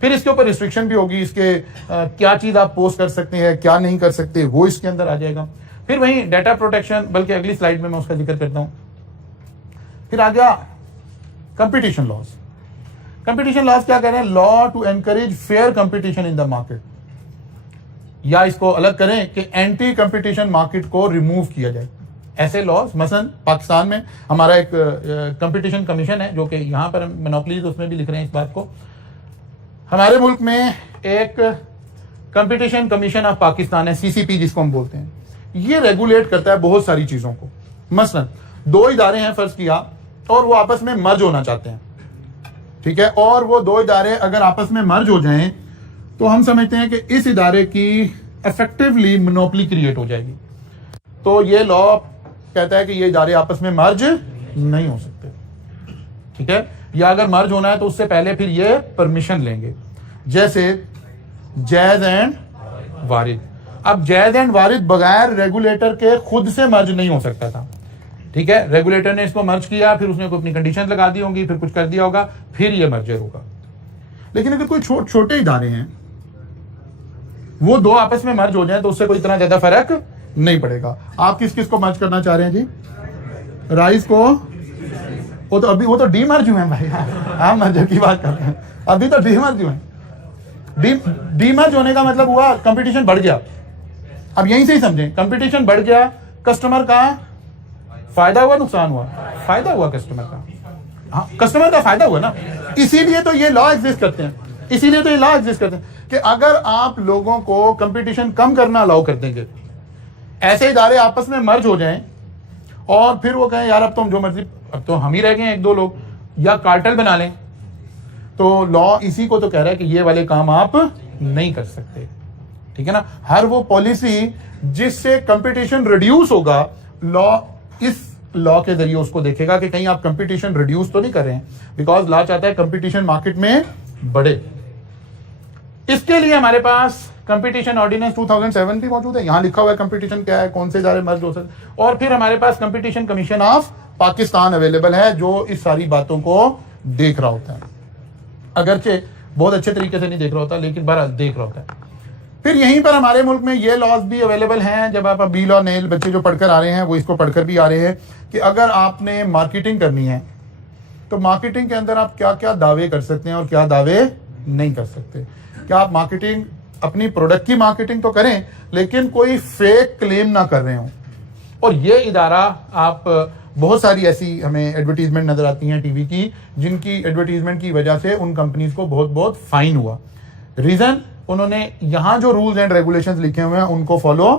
फिर इसके ऊपर रिस्ट्रिक्शन भी होगी, इसके क्या चीज आप पोस्ट कर सकते हैं, क्या नहीं कर सकते, वो इसके अंदर आ जाएगा। फिर वही डाटा प्रोटेक्शन, बल्कि अगली स्लाइड में मैं उसका जिक्र करता हूं। फिर आ गया कंपटीशन लॉज। कंपटीशन लॉज क्या कह रहे हैं? Law to encourage fair competition in the market, या इसको अलग करें कि एंटी कंपटीशन मार्केट को रिमूव किया जाए। ऐसे लॉज मसलन पाकिस्तान में हमारा एक कंपटीशन कमीशन है, जो कि यहां पर मोनोपोलीज उसमें भी लिख रहे हैं इस बात को। हमारे मुल्क में एक कंपटीशन कमीशन ऑफ पाकिस्तान है, CCP जिसको हम बोलते हैं। ये रेगुलेट करता है बहुत सारी चीजों को। मसलन दो इदारे हैं फर्ज किया, और वो आपस में मर्ज होना चाहते हैं, ठीक है, और वो दो इदारे अगर आपस में मर्ज हो जाएं तो हम समझते हैं कि इस इदारे की इफेक्टिवली मोनोपोली क्रिएट हो जाएगी। तो ये लॉ कहता है कि ये इदारे आपस में मर्ज नहीं हो सकते, ठीक है, या अगर मर्ज होना है तो उससे पहले फिर ये परमिशन लेंगे। जैसे जैज एंड वारिद। अब जैज एंड वारिद बगैर रेगुलेटर के खुद से मर्ज नहीं हो सकता था, ठीक है। रेगुलेटर ने इसको मर्ज किया, फिर उसने कोई अपनी कंडीशन लगा दी होंगी, फिर कुछ कर दिया होगा, फिर ये मर्जर होगा। लेकिन अगर कोई छोटे इदारे हैं, वो दो आपस में मर्ज हो जाए तो उससे कोई इतना ज्यादा फर्क नहीं पड़ेगा। आप किस किस को मर्ज करना चाह रहे हैं जी? राइस को, वो तो डी मर्ज हुए हैं भाई, आप मर्जर की बात कर रहे हैं, अभी तो डी मर्ज हुए हैं। डी मर्ज होने का मतलब हुआ कंपटीशन बढ़ गया। अब यहीं से ही समझें, कंपटीशन बढ़ गया, कस्टमर का फायदा हुआ, नुकसान हुआ? फायदा हुआ कस्टमर का। हाँ, कस्टमर का फायदा हुआ ना, इसीलिए तो ये लॉ एग्जिस्ट करते हैं, इसीलिए तो ये लॉ एग्जिस्ट करते हैं कि अगर आप लोगों को कंपटीशन कम करना अलाउ कर देंगे, ऐसे इदारे आपस में मर्ज हो जाएं और फिर वो कहें यार अब तो हम जो मर्जी, अब तो हम ही रह गए हैं एक दो लोग, या कार्टेल बना लें, तो लॉ इसी को तो कह रहा है कि ये वाले काम आप नहीं कर सकते, ठीक है ना। हर वो पॉलिसी जिससे कंपटीशन रिड्यूस होगा, लॉ इस लॉ के जरिए उसको देखेगा कि कहीं आप कंपटीशन रिड्यूस तो नहीं कर रहे हैं, बिकॉज लॉ चाहता है कंपटीशन मार्केट में बढ़े। इसके लिए हमारे पास कंपटीशन ऑर्डिनेंस 2007 भी मौजूद है, यहां लिखा हुआ है कंपटीशन क्या है, कौन से इदारे मर्ज हो सकते, और फिर हमारे पास competition commission of Pakistan available है जो इस सारी बातों को देख रहा होता है। अगरचे बहुत अच्छे तरीके से नहीं देख रहा होता, लेकिन बहरहाल देख रहा होता है। फिर यहीं पर हमारे मुल्क में ये लॉज भी अवेलेबल हैं, जब आप बील और नेल बच्चे जो पढ़कर आ रहे हैं वो इसको पढ़कर भी आ रहे हैं कि अगर आपने मार्केटिंग करनी है तो मार्केटिंग के अंदर आप क्या क्या दावे कर सकते हैं और क्या दावे नहीं कर सकते। क्या आप मार्केटिंग, अपनी प्रोडक्ट की मार्केटिंग तो करें लेकिन कोई फेक क्लेम ना कर रहे हो। और ये इदारा, आप बहुत सारी ऐसी हमें एडवर्टीजमेंट नजर आती हैं टीवी की, जिनकी एडवर्टीजमेंट की वजह से उन कंपनीज को बहुत बहुत फाइन हुआ। रीजन, उन्होंने यहां जो रूल्स एंड रेगुलेशंस लिखे हुए हैं उनको फॉलो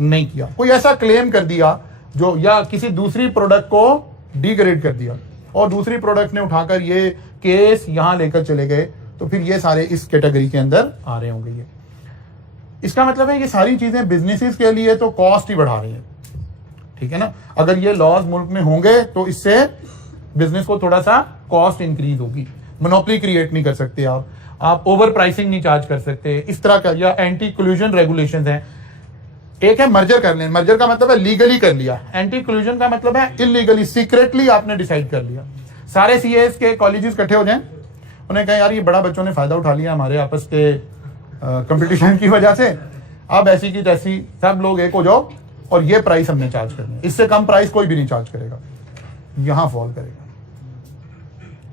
नहीं किया। कोई ऐसा क्लेम कर दिया जो, या किसी दूसरी प्रोडक्ट को डिग्रेड कर दिया और दूसरी प्रोडक्ट ने उठाकर ये केस यहां लेकर चले गए, तो फिर ये सारे इस कैटेगरी के अंदर आ रहे होंगे। ये इसका मतलब है ये सारी चीजें बिजनेसेस के लिए तो कॉस्ट ही बढ़ा रही है, ठीक है ना। अगर ये लॉज मुल्क में होंगे तो इससे बिजनेस को थोड़ा सा कॉस्ट इंक्रीज होगी। मोनोपोली क्रिएट नहीं कर सकते आप ओवर प्राइसिंग नहीं चार्ज कर सकते, इस तरह का, या एंटी कोल्यूजन रेगुलेशंस हैं। एक है मर्जर कर लें, मर्जर का मतलब है लीगली कर लिया, एंटी कोल्यूजन का मतलब है इलीगली, सीक्रेटली आपने डिसाइड कर लिया। सारे सीएस के कॉलेजेस इकट्ठे हो जाएं, उन्हें कहा यार ये बड़ा बच्चों ने फायदा उठा लिया हमारे आपस के कंपटीशन की वजह से, अब ऐसी की तैसी सब लोग एक हो जाओ और ये प्राइस हमने चार्ज करनी है, इससे कम प्राइस कोई भी नहीं चार्ज करेगा। यहां फॉल करेगा,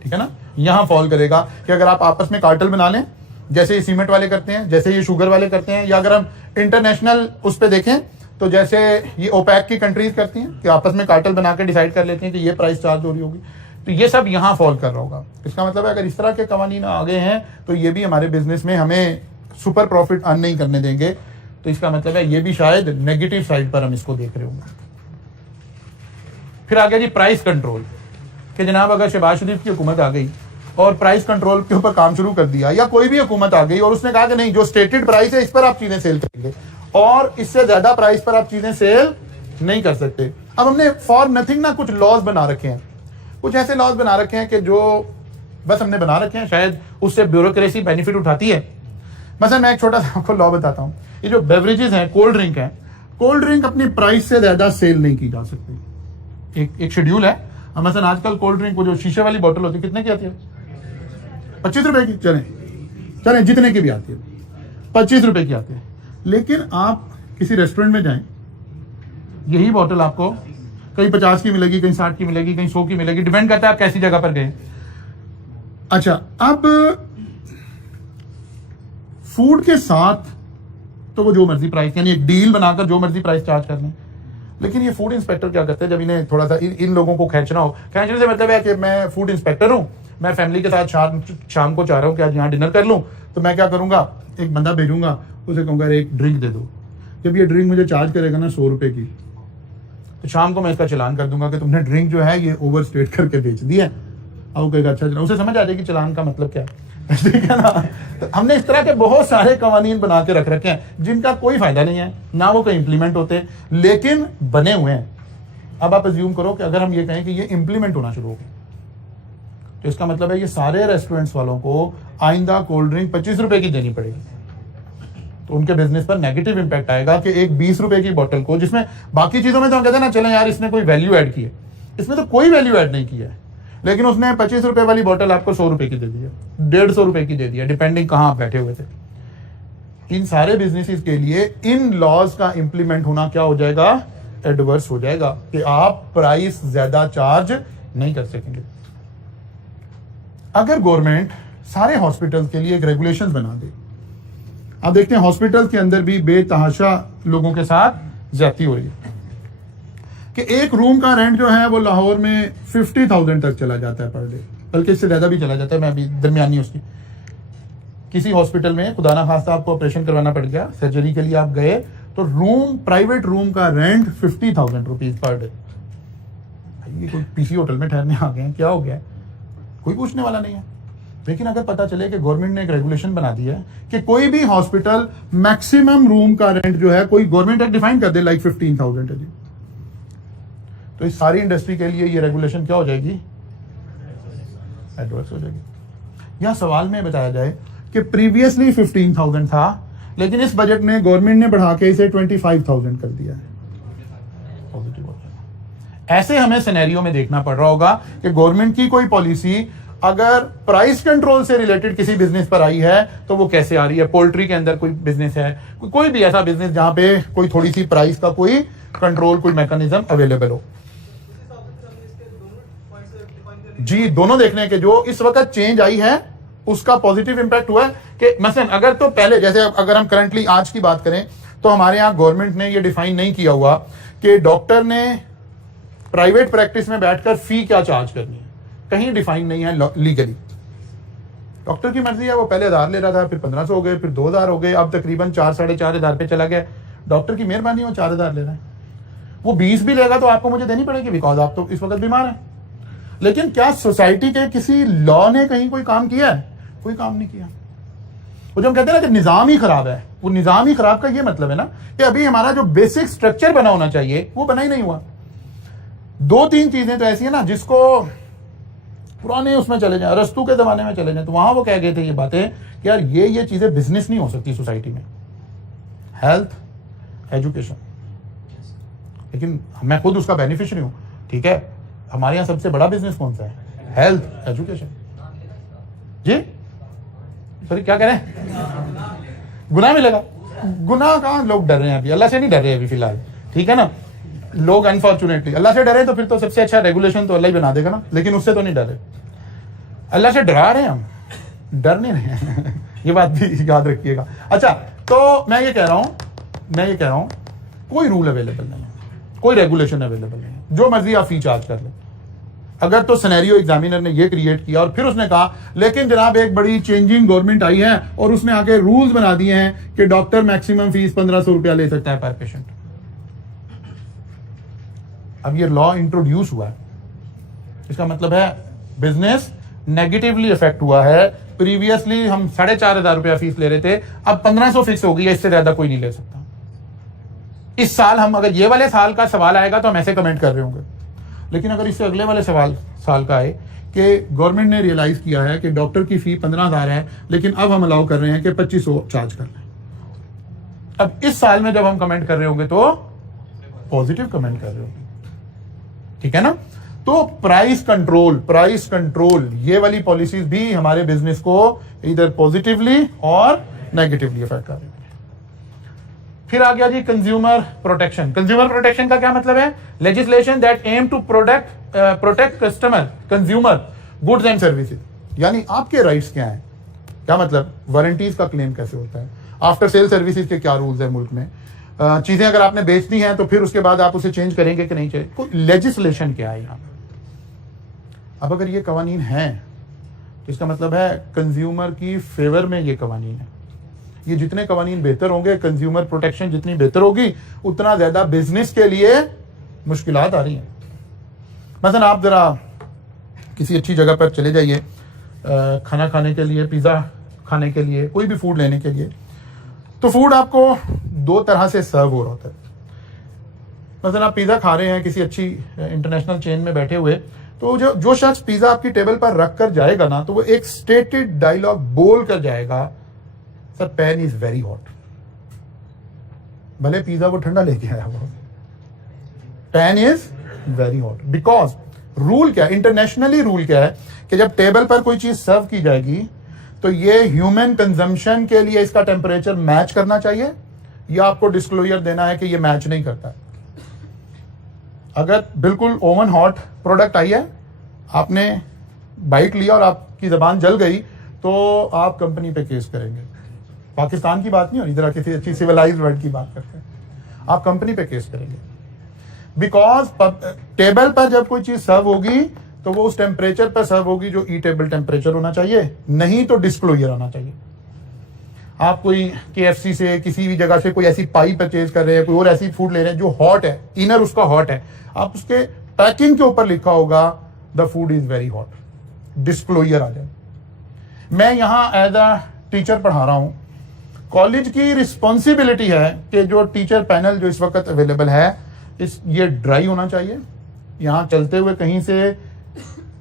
ठीक है ना, यहां फॉल करेगा कि अगर आप आपस में कार्टेल बना लें, जैसे ये सीमेंट वाले करते हैं, जैसे ये शुगर वाले करते हैं, या अगर हम इंटरनेशनल उस पर देखें तो जैसे ये ओपेक की कंट्रीज करती हैं कि आपस में कार्टेल बनाकर डिसाइड कर लेते हैं कि ये प्राइस चार्ज हो रही होगी, तो ये सब यहां फॉल कर रहा होगा। इसका मतलब है अगर इस तरह के कवानीन आ गए हैं तो ये भी हमारे बिजनेस में हमें सुपर प्रॉफिट अर्न नहीं करने देंगे। तो इसका मतलब है ये भी शायद नेगेटिव साइड पर हम इसको देख रहे होंगे। फिर आ गया जी प्राइस कंट्रोल, कि जनाब अगर शहबाज शरीफ की हुकूमत आ गई और प्राइस कंट्रोल के ऊपर काम शुरू कर दिया, या कोई भी हुकूमत आ गई और उसने कहा कि नहीं, जो स्टेटेड प्राइस है इस पर आप चीजें सेल करेंगे और इससे ज्यादा प्राइस पर आप चीजें सेल नहीं कर सकते। अब हमने फॉर नथिंग ना कुछ लॉज बना रखे हैं, कुछ ऐसे लॉज बना रखे हैं कि जो बस हमने बना रखे हैं, शायद उससे ब्यूरोक्रेसी बेनिफिट उठाती है। मसलन मैं एक छोटा सा आपको लॉ बताता हूँ, ये जो बेवरेजेस हैं, कोल्ड ड्रिंक है, कोल्ड ड्रिंक अपनी प्राइस से ज्यादा सेल नहीं की जा सकती। एक शेड्यूल है। मसलन आजकल कोल्ड ड्रिंक, वो जो शीशे वाली बोतल होती है, कितने की आती है? 25 रुपए की, चलें जितने की भी आती है 25 रुपए की आती है। लेकिन आप किसी रेस्टोरेंट में जाएं, यही बोतल आपको कहीं 50 की मिलेगी, कहीं 60 की मिलेगी, कहीं 100 की मिलेगी, डिपेंड करता है आप कैसी जगह पर गए। अच्छा, अब फूड के साथ तो वो जो मर्जी प्राइस, यानी एक डील बनाकर जो मर्जी प्राइस चार्ज कर लें। लेकिन ये फूड इंस्पेक्टर क्या करते हैं, जब इन्हें थोड़ा सा इन लोगों को खींचना हो, खींचने से मतलब है कि मैं फूड इंस्पेक्टर हूं, मैं फैमिली के साथ शाम को चाह रहा हूं कि आज यहाँ डिनर कर लूं, तो मैं क्या करूंगा, एक बंदा भेजूंगा, उसे कहूंगा एक ड्रिंक दे दो। जब ये ड्रिंक मुझे चार्ज करेगा ना 100 रुपए की, तो शाम को मैं इसका चलान कर दूंगा कि तुमने ड्रिंक जो है ये ओवर स्टेट करके बेच दी है। अब वो कहेगा अच्छा, उसे समझ आ जाएगी चलान का मतलब क्या है, ठीक है ना। तो हमने इस तरह के बहुत सारे कवानीन बना के रख रखे हैं जिनका कोई फायदा नहीं है, ना वो कहीं इंप्लीमेंट होते, लेकिन बने हुए हैं। अब आप अज्यूम करो कि अगर हम ये कहें कि ये इंप्लीमेंट होना शुरू हो गया, तो इसका मतलब है ये सारे रेस्टोरेंट्स वालों को आइंदा कोल्ड ड्रिंक 25 रुपए की देनी पड़ेगी। तो उनके बिजनेस पर नेगेटिव इंपैक्ट आएगा कि एक 20 रुपए की बोतल को, जिसमें बाकी चीजों में तो हम कहते हैं ना चलें यार इसने कोई वैल्यू ऐड की है, इसमें तो कोई वैल्यू ऐड नहीं किया है, लेकिन उसने 25 रुपए वाली बोतल आपको 100 रुपए की दे दी है, 150 रुपए की दे दी है, डिपेंडिंग कहां आप बैठे हुए थे। इन सारे बिजनेसेस के लिए इन लॉज का इंप्लीमेंट होना क्या हो जाएगा, एडवर्स हो जाएगा, कि आप प्राइस ज्यादा चार्ज नहीं कर सकेंगे। अगर गवर्नमेंट सारे हॉस्पिटल्स के लिए एक रेगुलेशन बना दे, आप देखते हैं हॉस्पिटल्स के अंदर भी बेतहाशा लोगों के साथ ज्यादती हो रही है कि एक रूम का रेंट जो है वो लाहौर में 50,000 तक चला जाता है पर डे, बल्कि इससे ज्यादा भी चला जाता है। मैं अभी दरमियानी उसकी किसी हॉस्पिटल में खुदा ना खास्ता आपको ऑपरेशन करवाना पड़ गया, सर्जरी के लिए आप गए, तो रूम, प्राइवेट रूम का रेंट 50,000 रुपीज पर डे। ये कोई पीसी होटल में ठहरने आ गए हैं, क्या हो गया, कोई पूछने वाला नहीं है। लेकिन अगर पता चले कि गवर्नमेंट ने एक रेगुलेशन बना दिया है कि कोई भी हॉस्पिटल मैक्सिमम रूम का रेंट जो है कोई गवर्नमेंट एक डिफाइन कर दे, लाइक 15,000 है जी, तो इस सारी इंडस्ट्री के लिए ये रेगुलेशन क्या हो जाएगी, एडवर्स हो जाएगी। यह सवाल में बताया जाए कि प्रीवियसली 15,000 था, लेकिन इस बजट में गवर्नमेंट ने बढ़ा के इसे 25,000 कर दिया है। ऐसे हमें सिनेरियो में देखना पड़ रहा होगा कि गवर्नमेंट की कोई पॉलिसी अगर प्राइस कंट्रोल से रिलेटेड किसी बिजनेस पर आई है तो वो कैसे आ रही है। पोल्ट्री के अंदर कोई बिजनेस है, कोई भी ऐसा बिजनेस जहां पे कोई थोड़ी सी प्राइस का कोई कंट्रोल, कोई मैकेनिज्म अवेलेबल हो। जी, दोनों देखने के जो इस वक्त चेंज आई है उसका पॉजिटिव इंपैक्ट हुआ है कि मसलन अगर तो पहले जैसे अगर हम करंटली आज की बात करें तो हमारे यहाँ गवर्नमेंट ने ये डिफाइन नहीं किया हुआ कि डॉक्टर ने प्राइवेट प्रैक्टिस में बैठकर फी क्या चार्ज करनी है, कहीं डिफाइन नहीं है लीगली। डॉक्टर की मर्जी है, वो पहले 1000 ले रहा था, फिर 1500 हो गए, फिर 2000 हो गए, अब तकरीबन 4-4.5 पे चला गया। डॉक्टर की मेहरबानी, वो 4000 ले रहा है। वो 20 भी लेगा तो आपको मुझे देनी पड़ेगी, बिकॉज आप तो इस वक्त बीमार हैं। लेकिन क्या सोसाइटी के किसी लॉ ने कहीं कोई काम किया है? कोई काम नहीं किया। वो जो हम कहते हैं ना कि निजाम ही खराब है, वो निजाम ही खराब का ये मतलब है ना कि अभी हमारा जो बेसिक स्ट्रक्चर बना होना चाहिए वो बना ही नहीं हुआ। 2-3 चीजें तो ऐसी है ना जिसको पुराने उसमें चले जाए, रस्तू के जमाने में चले जाए, तो वहां वो कह गए थे ये बातें कि यार ये चीजें बिजनेस नहीं हो सकती सोसाइटी में। हेल्थ, एजुकेशन, लेकिन मैं खुद उसका बेनिफिशियरी हूं। ठीक है, हमारे यहां सबसे बड़ा बिजनेस कौन सा है? Health, education. जी सॉरी, क्या कह रहे हैं? गुनाह मिलेगा। गुनाह कहां, लोग डर रहे हैं अभी, अल्लाह से नहीं डर रहे अभी फिलहाल। ठीक है ना, लोग अनफॉर्चुनेटली अल्लाह से डरे तो फिर तो सबसे अच्छा रेगुलेशन तो अल्लाह ही बना देगा ना, लेकिन उससे तो नहीं डरे। अल्लाह से डरा रहे हैं हम, डर नहीं रहे हैं। ये बात भी याद रखिएगा। अच्छा, तो मैं ये कह रहा हूं कोई रूल अवेलेबल नहीं है, कोई रेगुलेशन अवेलेबल नहीं है, जो मर्जी आप फी चार्ज कर लें। अगर तो सिनेरियो एग्जामिनर ने ये क्रिएट किया और फिर उसने कहा लेकिन जनाब एक बड़ी चेंजिंग गवर्नमेंट आई है और उसने आके रूल्स बना दिए हैं कि डॉक्टर मैक्सिमम फीस 1500 रुपया ले सकता है पर पेशेंट। अब ये लॉ इंट्रोड्यूस हुआ है, इसका मतलब है बिजनेस नेगेटिवली इफेक्ट हुआ है। प्रीवियसली हम 4500 रुपया फीस ले रहे थे, अब 1500 फिक्स हो गई है, इससे ज्यादा कोई नहीं ले सकता। इस साल हम, अगर ये वाले साल का सवाल आएगा तो हम ऐसे कमेंट कर रहे होंगे, लेकिन अगर इससे अगले वाले साल का आए कि गवर्नमेंट ने रियलाइज किया है कि डॉक्टर की फी 15000 है, लेकिन अब हम अलाउ कर रहे हैं कि 2500 चार्ज कर लें, अब इस साल में जब हम कमेंट कर रहे होंगे तो पॉजिटिव कमेंट कर रहे होंगे। ठीक है ना, तो प्राइस कंट्रोल ये वाली पॉलिसीज भी हमारे बिजनेस को इधर पॉजिटिवली और नेगेटिवली इफेक्ट कर रही है। फिर आ गया जी कंज्यूमर प्रोटेक्शन। कंज्यूमर प्रोटेक्शन का क्या मतलब है? Legislation that aim to protect customer consumer goods and services. यानी आपके राइट्स क्या हैं, क्या मतलब वारंटीज का क्लेम कैसे होता है, आफ्टर सेल सर्विसेज के क्या रूल्स है मुल्क में, चीजें अगर आपने बेचनी है तो फिर उसके बाद आप उसे चेंज करेंगे कि नहीं चाहिए, कोई लेजिस्लेशन क्या है यहाँ। अब अगर ये कवानीन है तो इसका मतलब है कंज्यूमर की फेवर में ये कवानीन है। ये जितने कवानीन बेहतर होंगे, कंज्यूमर प्रोटेक्शन जितनी बेहतर होगी, उतना ज्यादा बिजनेस के लिए मुश्किलात आ रही हैं। मतलब आप जरा किसी अच्छी जगह पर चले जाइए खाना खाने के लिए, पिज्जा खाने के लिए, कोई भी फूड लेने के लिए, तो फूड आपको 2 तरह से सर्व हो रहा होता है। मतलब आप पिज्जा खा रहे हैं किसी अच्छी इंटरनेशनल चेन में बैठे हुए, तो जो शख्स पिज्जा आपकी टेबल पर रख कर जाएगा ना, तो वो एक स्टेटेड डायलॉग बोल कर जाएगा, sir pan is very hot. भले पिज्जा वो ठंडा लेके आया वो, pan is very hot. Because rule क्या है, इंटरनेशनली रूल क्या है कि जब टेबल पर कोई चीज सर्व की जाएगी तो ये ह्यूमन कंजम्पशन के लिए इसका टेम्परेचर मैच करना चाहिए, या आपको डिस्क्लोजर देना है कि ये मैच नहीं करता। अगर बिल्कुल ओवन हॉट प्रोडक्ट आई है, आपने बाइट लिया और आपकी जबान जल गई, तो आप कंपनी पे केस करेंगे। पाकिस्तान की बात नहीं हो रही, जरा किसी अच्छी सिविलाइज्ड वर्ल्ड की बात करते हैं, आप कंपनी पे केस करेंगे। बिकॉज टेबल पर जब कोई चीज सर्व होगी तो वो उस टेम्परेचर पर सर्व होगी जो ईटेबल टेम्परेचर होना चाहिए, नहीं तो डिस्क्लोजर आना चाहिए। आप कोई KFC से किसी भी जगह से कोई ऐसी पाई परचेज कर रहे हैं, कोई और ऐसी फूड ले रहे हैं जो हॉट है, इनर उसका हॉट है, आप उसके पैकिंग के ऊपर लिखा होगा the food is very hot, disclosure आ जाए। मैं यहां एज अ टीचर पढ़ा रहा हूं, कॉलेज की रिस्पॉन्सिबिलिटी है कि जो टीचर पैनल जो इस वक्त अवेलेबल है, ये ड्राई होना चाहिए, यहां चलते हुए कहीं से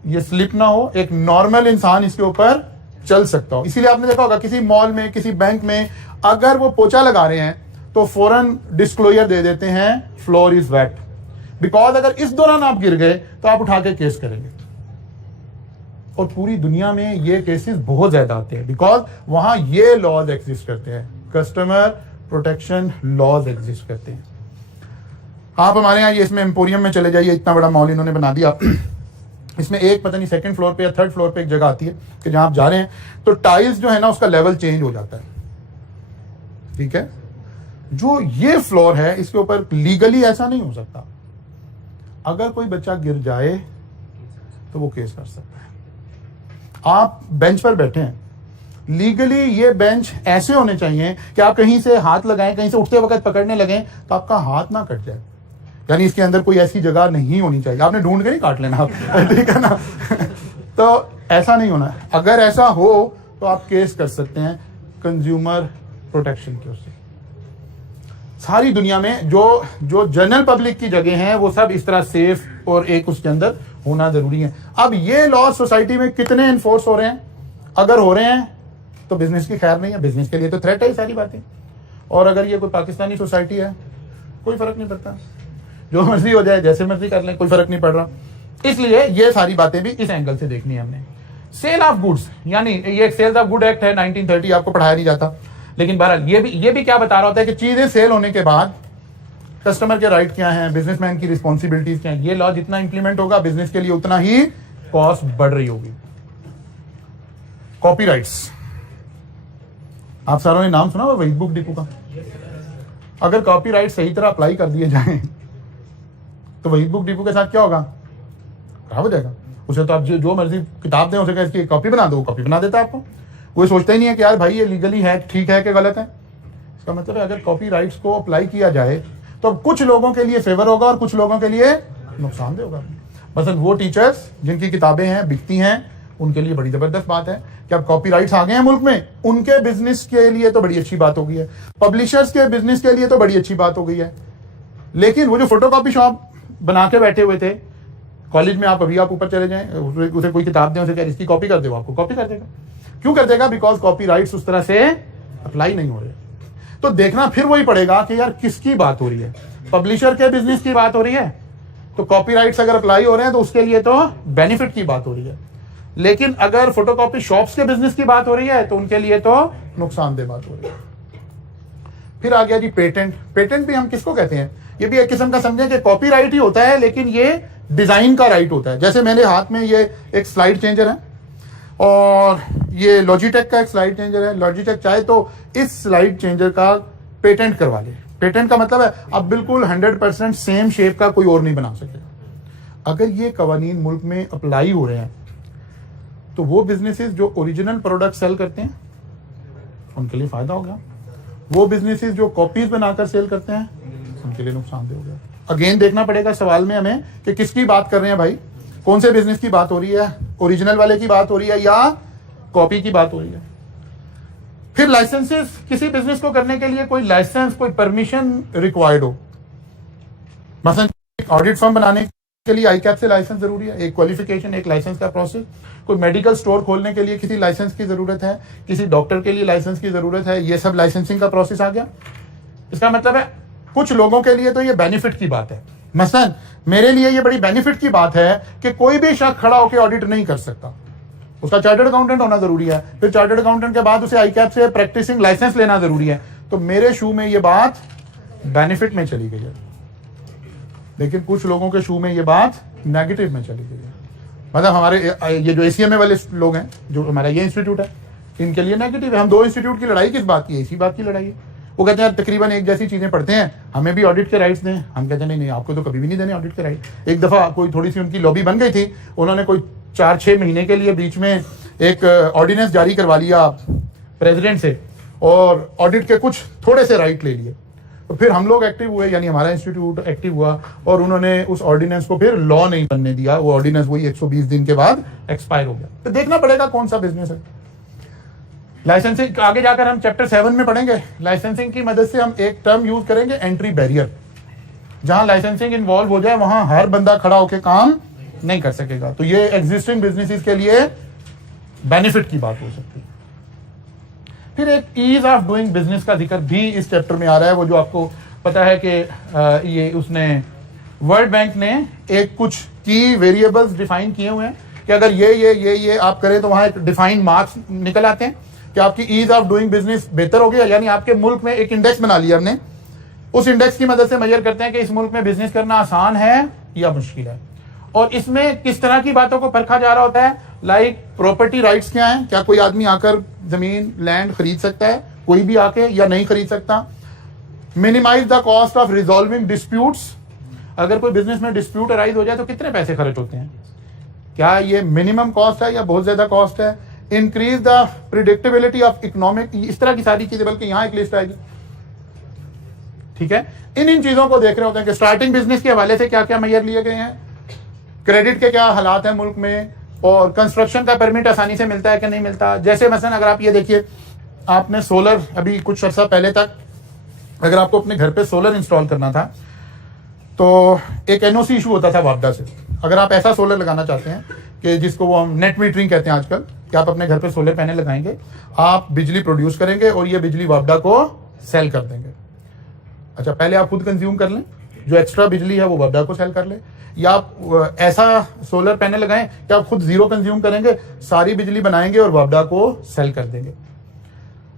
ये स्लिप ना हो, एक नॉर्मल इंसान इसके ऊपर चल सकता हो। इसीलिए आपने देखा होगा किसी मॉल में, किसी बैंक में, अगर वो पोछा लगा रहे हैं तो फौरन डिस्क्लोजर दे देते हैं फ्लोर इज वेट। बिकॉज अगर इस दौरान आप गिर गए तो आप उठा के केस करेंगे। और पूरी दुनिया में ये केसेस बहुत ज्यादा आते हैं, बिकॉज वहां ये लॉज एग्जिस्ट करते हैं, कस्टमर प्रोटेक्शन लॉज एग्जिस्ट करते हैं। आप हमारे यहाँ ये इसमें एम्पोरियम में चले जाइए, इतना बड़ा मॉल इन्होंने बना दिया। इसमें एक पता नहीं सेकंड फ्लोर पे या थर्ड फ्लोर पे एक जगह आती है कि जहां आप जा रहे हैं तो टाइल्स जो है ना उसका लेवल चेंज हो जाता है, ठीक है। जो ये फ्लोर है इसके ऊपर लीगली ऐसा नहीं हो सकता। अगर कोई बच्चा गिर जाए तो वो केस कर सकता है। आप बेंच पर बैठे हैं, लीगली ये बेंच ऐसे होने चाहिए कि आप कहीं से हाथ लगाएं, कहीं से उठते वक्त पकड़ने लगें तो आपका हाथ ना कट जाए, यानी इसके अंदर कोई ऐसी जगह नहीं होनी चाहिए। आपने ढूंढ के नहीं काट लेना आप, ठीक है ना। तो ऐसा नहीं होना। अगर ऐसा हो तो आप केस कर सकते हैं कंज्यूमर प्रोटेक्शन की ओर से। सारी दुनिया में जो जनरल पब्लिक की जगह हैं वो सब इस तरह सेफ और एक उसके अंदर होना जरूरी है। अब ये लॉ सोसाइटी में कितने एनफोर्स हो रहे हैं? अगर हो रहे हैं तो बिजनेस की खैर नहीं है, बिजनेस के लिए तो थ्रेट है सारी बातें। और अगर ये कोई पाकिस्तानी सोसाइटी है कोई फर्क नहीं पड़ता, जो मर्जी हो जाए, जैसे मर्जी कर लें, कोई फर्क नहीं पड़ रहा। इसलिए ये सारी बातें भी इस एंगल से देखनी है हमने। सेल ऑफ गुड्स, यानी ये एक सेल्स ऑफ गुड एक्ट है 1930, आपको पढ़ाया नहीं जाता, लेकिन बहरहाल ये भी क्या बता रहा होता है कि चीजें सेल होने के बाद कस्टमर के राइट क्या हैं, बिजनेसमैन की रिस्पॉन्सिबिलिटीज क्या हैं। ये लॉ जितना इंप्लीमेंट होगा बिजनेस के लिए उतना ही कॉस्ट बढ़ रही होगी। कॉपीराइट्स, आप सारों ने नाम सुना हुआ वहीद बुक डिपो का? अगर कॉपीराइट सही तरह अप्लाई कर दिए जाएं तो वहीद बुक डिपो के साथ क्या होगा? खराब हो जाएगा। उसे तो आप जो मर्जी किताब दें, उसे कहें इसकी कॉपी बना दो, कॉपी बना देता है आपको। वो सोचता ही नहीं है कि यार भाई ये लीगली है, ठीक है कि गलत है। इसका मतलब है अगर कॉपीराइट्स को अप्लाई किया जाए तो कुछ लोगों के लिए फेवर होगा और कुछ लोगों के लिए नुकसानदेह होगा। मसलन वो टीचर्स जिनकी किताबें हैं बिकती हैं, उनके लिए बड़ी जबरदस्त बात है कि अब कॉपीराइट्स आ गए हैं मुल्क में, उनके बिजनेस के लिए तो बड़ी अच्छी बात हो गई है, पब्लिशर्स के बिजनेस के लिए तो बड़ी अच्छी बात हो गई है। लेकिन वो जो फोटोकॉपी शॉप बना के बैठे हुए थे कॉलेज में, आप ऊपर चले जाएं, उसे कोई किताब दें, उसे कह इसकी कॉपी कर दे, वो आपको कॉपी कर देगा। क्यों कर देगा? बिकॉज कॉपीराइट्स उस तरह से अप्लाई नहीं हो रहे। तो देखना फिर वही पड़ेगा कि यार किसकी बात हो रही है, पब्लिशर के बिजनेस की बात हो रही है तो कॉपीराइट्स अगर अप्लाई हो रहे हैं तो उसके लिए तो बेनिफिट की बात हो रही है। लेकिन अगर फोटोकॉपी शॉप्स के बिजनेस की बात हो रही है तो उनके लिए तो नुकसानदेह बात हो रही है। फिर आ गया जी पेटेंट। पेटेंट भी हम किसको कहते हैं? ये भी एक किस्म का समझें कि कॉपीराइट ही होता है, लेकिन ये डिजाइन का राइट होता है। जैसे मेरे हाथ में ये एक स्लाइड चेंजर है और ये लॉजिटेक का एक स्लाइड चेंजर है। लॉजिटेक चाहे तो इस स्लाइड चेंजर का पेटेंट करवा ले। पेटेंट का मतलब है अब बिल्कुल 100% सेम शेप का कोई और नहीं बना सकेगा। अगर ये कवानीन मुल्क में अप्लाई हो रहे हैं तो वो बिजनेसेस जो ओरिजिनल प्रोडक्ट सेल करते हैं उनके लिए फायदा होगा, वो बिजनेसेस जो कॉपीज बनाकर सेल करते हैं उनके लिए नुकसानदेह होगा। अगेन देखना पड़ेगा सवाल में हमें कि किसकी बात कर रहे हैं भाई, कौन से बिजनेस की बात हो रही है, ओरिजिनल वाले की बात हो रही है या कॉपी की बात हो रही है। फिर लाइसेंसेस, किसी बिजनेस को करने के लिए कोई लाइसेंस, कोई परमिशन रिक्वायर्ड हो। मसलन ऑडिट फर्म बनाने के लिए आईकैप से लाइसेंस जरूरी है, एक क्वालिफिकेशन, एक लाइसेंस का प्रोसेस। कोई मेडिकल स्टोर खोलने के लिए किसी लाइसेंस की जरूरत है, किसी डॉक्टर के लिए लाइसेंस की जरूरत है, ये सब लाइसेंसिंग का प्रोसेस आ गया। इसका मतलब है कुछ लोगों के लिए तो ये बेनिफिट की बात है। मसलन मेरे लिए ये बड़ी बेनिफिट की बात है कि कोई भी शख्स खड़ा होकर ऑडिट नहीं कर सकता, उसका चार्टर्ड अकाउंटेंट होना जरूरी है, फिर चार्टर्ड अकाउंटेंट के बाद उसे आईकैप से प्रैक्टिसिंग लाइसेंस लेना जरूरी है। तो मेरे शू में ये बात बेनिफिट में चली गई है, लेकिन कुछ लोगों के शू में ये बात नेगेटिव में चली गई है। मतलब हमारे ये जो एसीएमए वाले लोग हैं, जो हमारा ये इंस्टीट्यूट है, इनके लिए नेगेटिव है। हम दो इंस्टीट्यूट की लड़ाई किस बात की है? इसी बात की लड़ाई है। वो कहते हैं तकरीबन एक जैसी चीजें पढ़ते हैं, हमें भी ऑडिट के राइट्स दें। हम कहते हैं नहीं, आपको तो कभी भी नहीं देने ऑडिट के राइट। एक दफा कोई थोड़ी सी उनकी लॉबी बन गई थी, उन्होंने कोई 4-6 महीने के लिए बीच में एक ऑर्डिनेंस जारी करवा लिया प्रेसिडेंट से और ऑडिट के कुछ थोड़े से राइट ले लिए। तो फिर हम लोग एक्टिव हुए, यानी हमारा इंस्टीट्यूट एक्टिव हुआ और उन्होंने उस ऑर्डिनेंस को फिर लॉ नहीं बनने दिया। वो ऑर्डिनेंस वही 120 दिन के बाद एक्सपायर हो गया। तो देखना पड़ेगा कौन सा बिजनेस है। लाइसेंसिंग आगे जाकर हम चैप्टर 7 में पढ़ेंगे। लाइसेंसिंग की मदद से हम एक टर्म यूज करेंगे, एंट्री बैरियर। जहां लाइसेंसिंग इन्वॉल्व हो जाए वहां हर बंदा खड़ा होकर काम नहीं कर सकेगा। तो ये एग्जिस्टिंग बिजनेसेस के लिए बेनिफिट की बात हो सकती है। फिर एक ईज ऑफ डूइंग बिजनेस का जिक्र भी इस चैप्टर में आ रहा है। वो जो आपको पता है कि ये उसने वर्ल्ड बैंक ने एक कुछ की वेरिएबल्स डिफाइन किए हुए हैं कि अगर ये आप करें तो वहां एक डिफाइंड मार्क्स निकल आते हैं कि आपकी ईज ऑफ डूइंग बिजनेस बेहतर हो गया, यानी आपके मुल्क में एक इंडेक्स बना लिया हमने, उस इंडेक्स की मदद से मेजर करते हैं कि इस मुल्क में बिजनेस करना आसान है या मुश्किल है। और इसमें किस तरह की बातों को परखा जा रहा होता है, लाइक प्रॉपर्टी राइट्स क्या है, क्या कोई आदमी आकर जमीन लैंड खरीद सकता है कोई भी आके या नहीं खरीद सकता। Minimise the cost of resolving disputes, अगर कोई बिजनेस में डिस्प्यूट अराइज हो जाए तो कितने पैसे खर्च होते हैं, क्या ये मिनिमम कॉस्ट है या बहुत ज्यादा कॉस्ट है। Increase the predictability of economic, इस तरह की सारी चीजें, बल्कि यहां एक लिस्ट आएगी, ठीक है। इन चीजों को देख रहे होते हैं कि स्टार्टिंग बिजनेस के हवाले से क्या क्या मैयर लिए गए हैं, क्रेडिट के क्या हालात हैं मुल्क में, और कंस्ट्रक्शन का परमिट आसानी से मिलता है कि नहीं मिलता। जैसे मसलन अगर आप ये देखिए, आपने सोलर, अभी कुछ अर्सा पहले तक अगर आपको अपने घर पे सोलर इंस्टॉल करना था तो एक एनओसी इशू होता था वापडा से। अगर आप ऐसा सोलर लगाना चाहते हैं कि जिसको वो हम नेट मीटरिंग कहते हैं आजकल, कि आप अपने घर पे सोलर पैनल लगाएंगे, आप बिजली प्रोड्यूस करेंगे और ये बिजली वापडा को सेल कर देंगे। अच्छा, पहले आप खुद कंज्यूम कर लें, जो एक्स्ट्रा बिजली है वो वापडा को सेल कर ले, या आप ऐसा सोलर पैनल लगाएं कि आप खुद जीरो कंज्यूम करेंगे, सारी बिजली बनाएंगे और वापडा को सेल कर देंगे,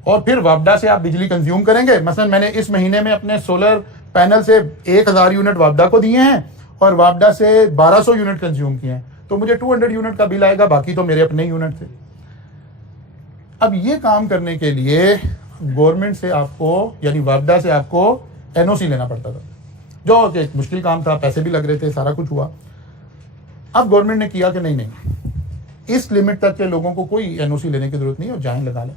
और फिर वापडा से आप बिजली कंज्यूम करेंगे। मसलन मैंने इस महीने में अपने सोलर पैनल से 1000 यूनिट वापडा को दिए हैं और वापडा से 1200 यूनिट कंज्यूम किए हैं, तो मुझे 200 यूनिट का बिल आएगा, बाकी तो मेरे अपने यूनिट थे। अब ये काम करने के लिए गवर्नमेंट से आपको, यानी वापडा से आपको एनओसी लेना पड़ता था, जो एक मुश्किल काम था, पैसे भी लग रहे थे, सारा कुछ हुआ। अब गवर्नमेंट ने किया कि नहीं, इस लिमिट तक के लोगों को कोई एनओसी लेने की जरूरत नहीं, और जाएं लगा लें।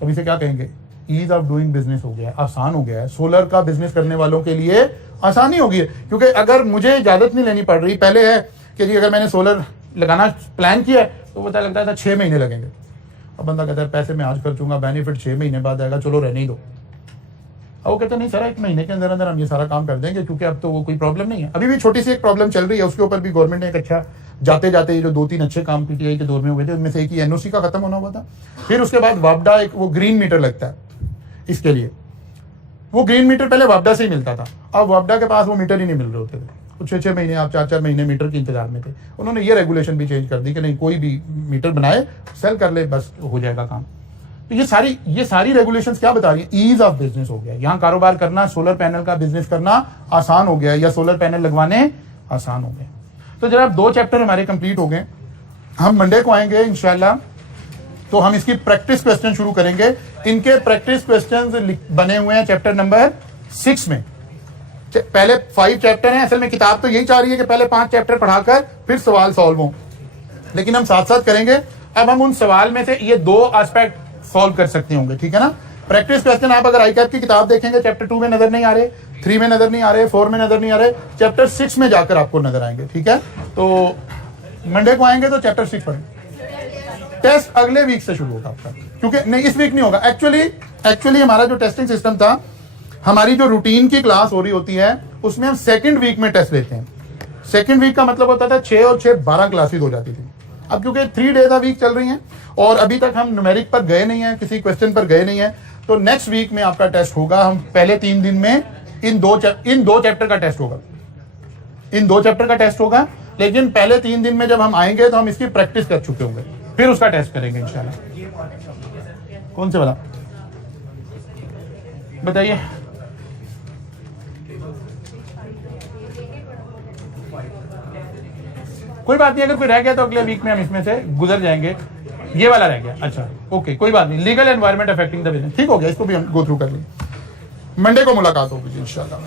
तो इसे क्या कहेंगे, ईज ऑफ डूइंग बिजनेस हो गया है, आसान हो गया है। सोलर का बिजनेस करने वालों के लिए आसानी होगी, क्योंकि अगर मुझे इजाजत नहीं लेनी पड़ रही। पहले है कि जी अगर मैंने सोलर लगाना प्लान किया है तो पता लगता था 6 महीने लगेंगे, अब बंदा कहता है पैसे मैं आज खर्चूंगा, बेनिफिट 6 महीने बाद आएगा, चलो रहने ही दो। अब वो कहते नहीं सर, 1 महीने के अंदर अंदर हम ये सारा काम कर देंगे, क्योंकि अब तो वो कोई प्रॉब्लम नहीं है। अभी भी छोटी सी एक प्रॉब्लम चल रही है, उसके ऊपर भी गवर्नमेंट ने एक अच्छा जाते जाते जो 2-3 अच्छे काम पीटीआई के दौर में हुए थे, उनमें से एक ही एनओसी का खत्म होना हुआ था। फिर उसके बाद वापडा एक वो ग्रीन मीटर लगता है, इसके लिए वो ग्रीन मीटर पहले वापडा से ही मिलता था, अब वापडा के पास वो मीटर ही नहीं मिल रहे होते थे, कुछ 6-6 महीने आप 4-4 महीने मीटर के इंतजार में थे। उन्होंने ये रेगुलेशन भी चेंज कर दी कि नहीं, कोई भी मीटर बनाए सेल कर ले, बस हो जाएगा काम। तो ये सारी रेगुलेशंस क्या बता रही है, ईज ऑफ बिजनेस हो गया। यहाँ कारोबार करना, सोलर पैनल का बिजनेस करना आसान हो गया, या सोलर पैनल लगवाने आसान हो गए। तो जरा 2 चैप्टर हमारे कंप्लीट हो गए, हम मंडे को आएंगे इंशाल्लाह, तो हम इसकी प्रैक्टिस क्वेश्चन शुरू करेंगे। इनके प्रैक्टिस क्वेश्चंस बने हुए हैं चैप्टर नंबर 6 में। पहले 5 चैप्टर हैं, असल में किताब तो यही चाह रही है कि पहले 5 चैप्टर पढ़ाकर फिर सवाल सॉल्व हो, लेकिन हम साथ साथ करेंगे। अब हम उन सवाल में से ये 2 एस्पेक्ट सॉल्व कर सकते होंगे, ठीक है ना। प्रैक्टिस क्वेश्चन आप अगर आईकैप की किताब देखेंगे, चैप्टर 2 में नजर नहीं आ रहे, 3 में नजर नहीं आ रहे, 4 में नजर नहीं आ रहे, चैप्टर 6 में जाकर आपको नजर आएंगे, ठीक है। तो मंडे को आएंगे तो चैप्टर 6 पढ़ेंगे। टेस्ट अगले वीक से शुरू होगा आपका, क्योंकि नहीं इस वीक नहीं होगा। एक्चुअली हमारा जो टेस्टिंग सिस्टम था, हमारी जो रूटीन की क्लास हो रही होती है उसमें हम 2nd वीक में टेस्ट लेते हैं। 2nd वीक का मतलब होता था 6 और 6 12 क्लासेस हो जाती थी। अब क्योंकि 3 डेज अ वीक चल रही हैं और अभी तक हम न्यूमेरिक पर गए नहीं हैं, किसी क्वेश्चन पर गए नहीं हैं, तो नेक्स्ट वीक में आपका टेस्ट होगा। हम पहले 3 दिन में इन दो चैप्टर का टेस्ट होगा, इन 2 चैप्टर का टेस्ट होगा, लेकिन पहले 3 दिन में जब हम आएंगे तो हम इसकी प्रैक्टिस कर चुके होंगे, फिर उसका टेस्ट करेंगे इंशाल्लाह। कौन से वाला बताइए। कोई बात नहीं, अगर कोई रह गया तो अगले वीक में हम इसमें से गुजर जाएंगे। ये वाला रह गया, अच्छा ओके, कोई बात नहीं। Legal environment affecting the business, ठीक हो गया, इसको भी हम गो थ्रू कर लेंगे। मंडे को मुलाकात होगी इंशाल्लाह।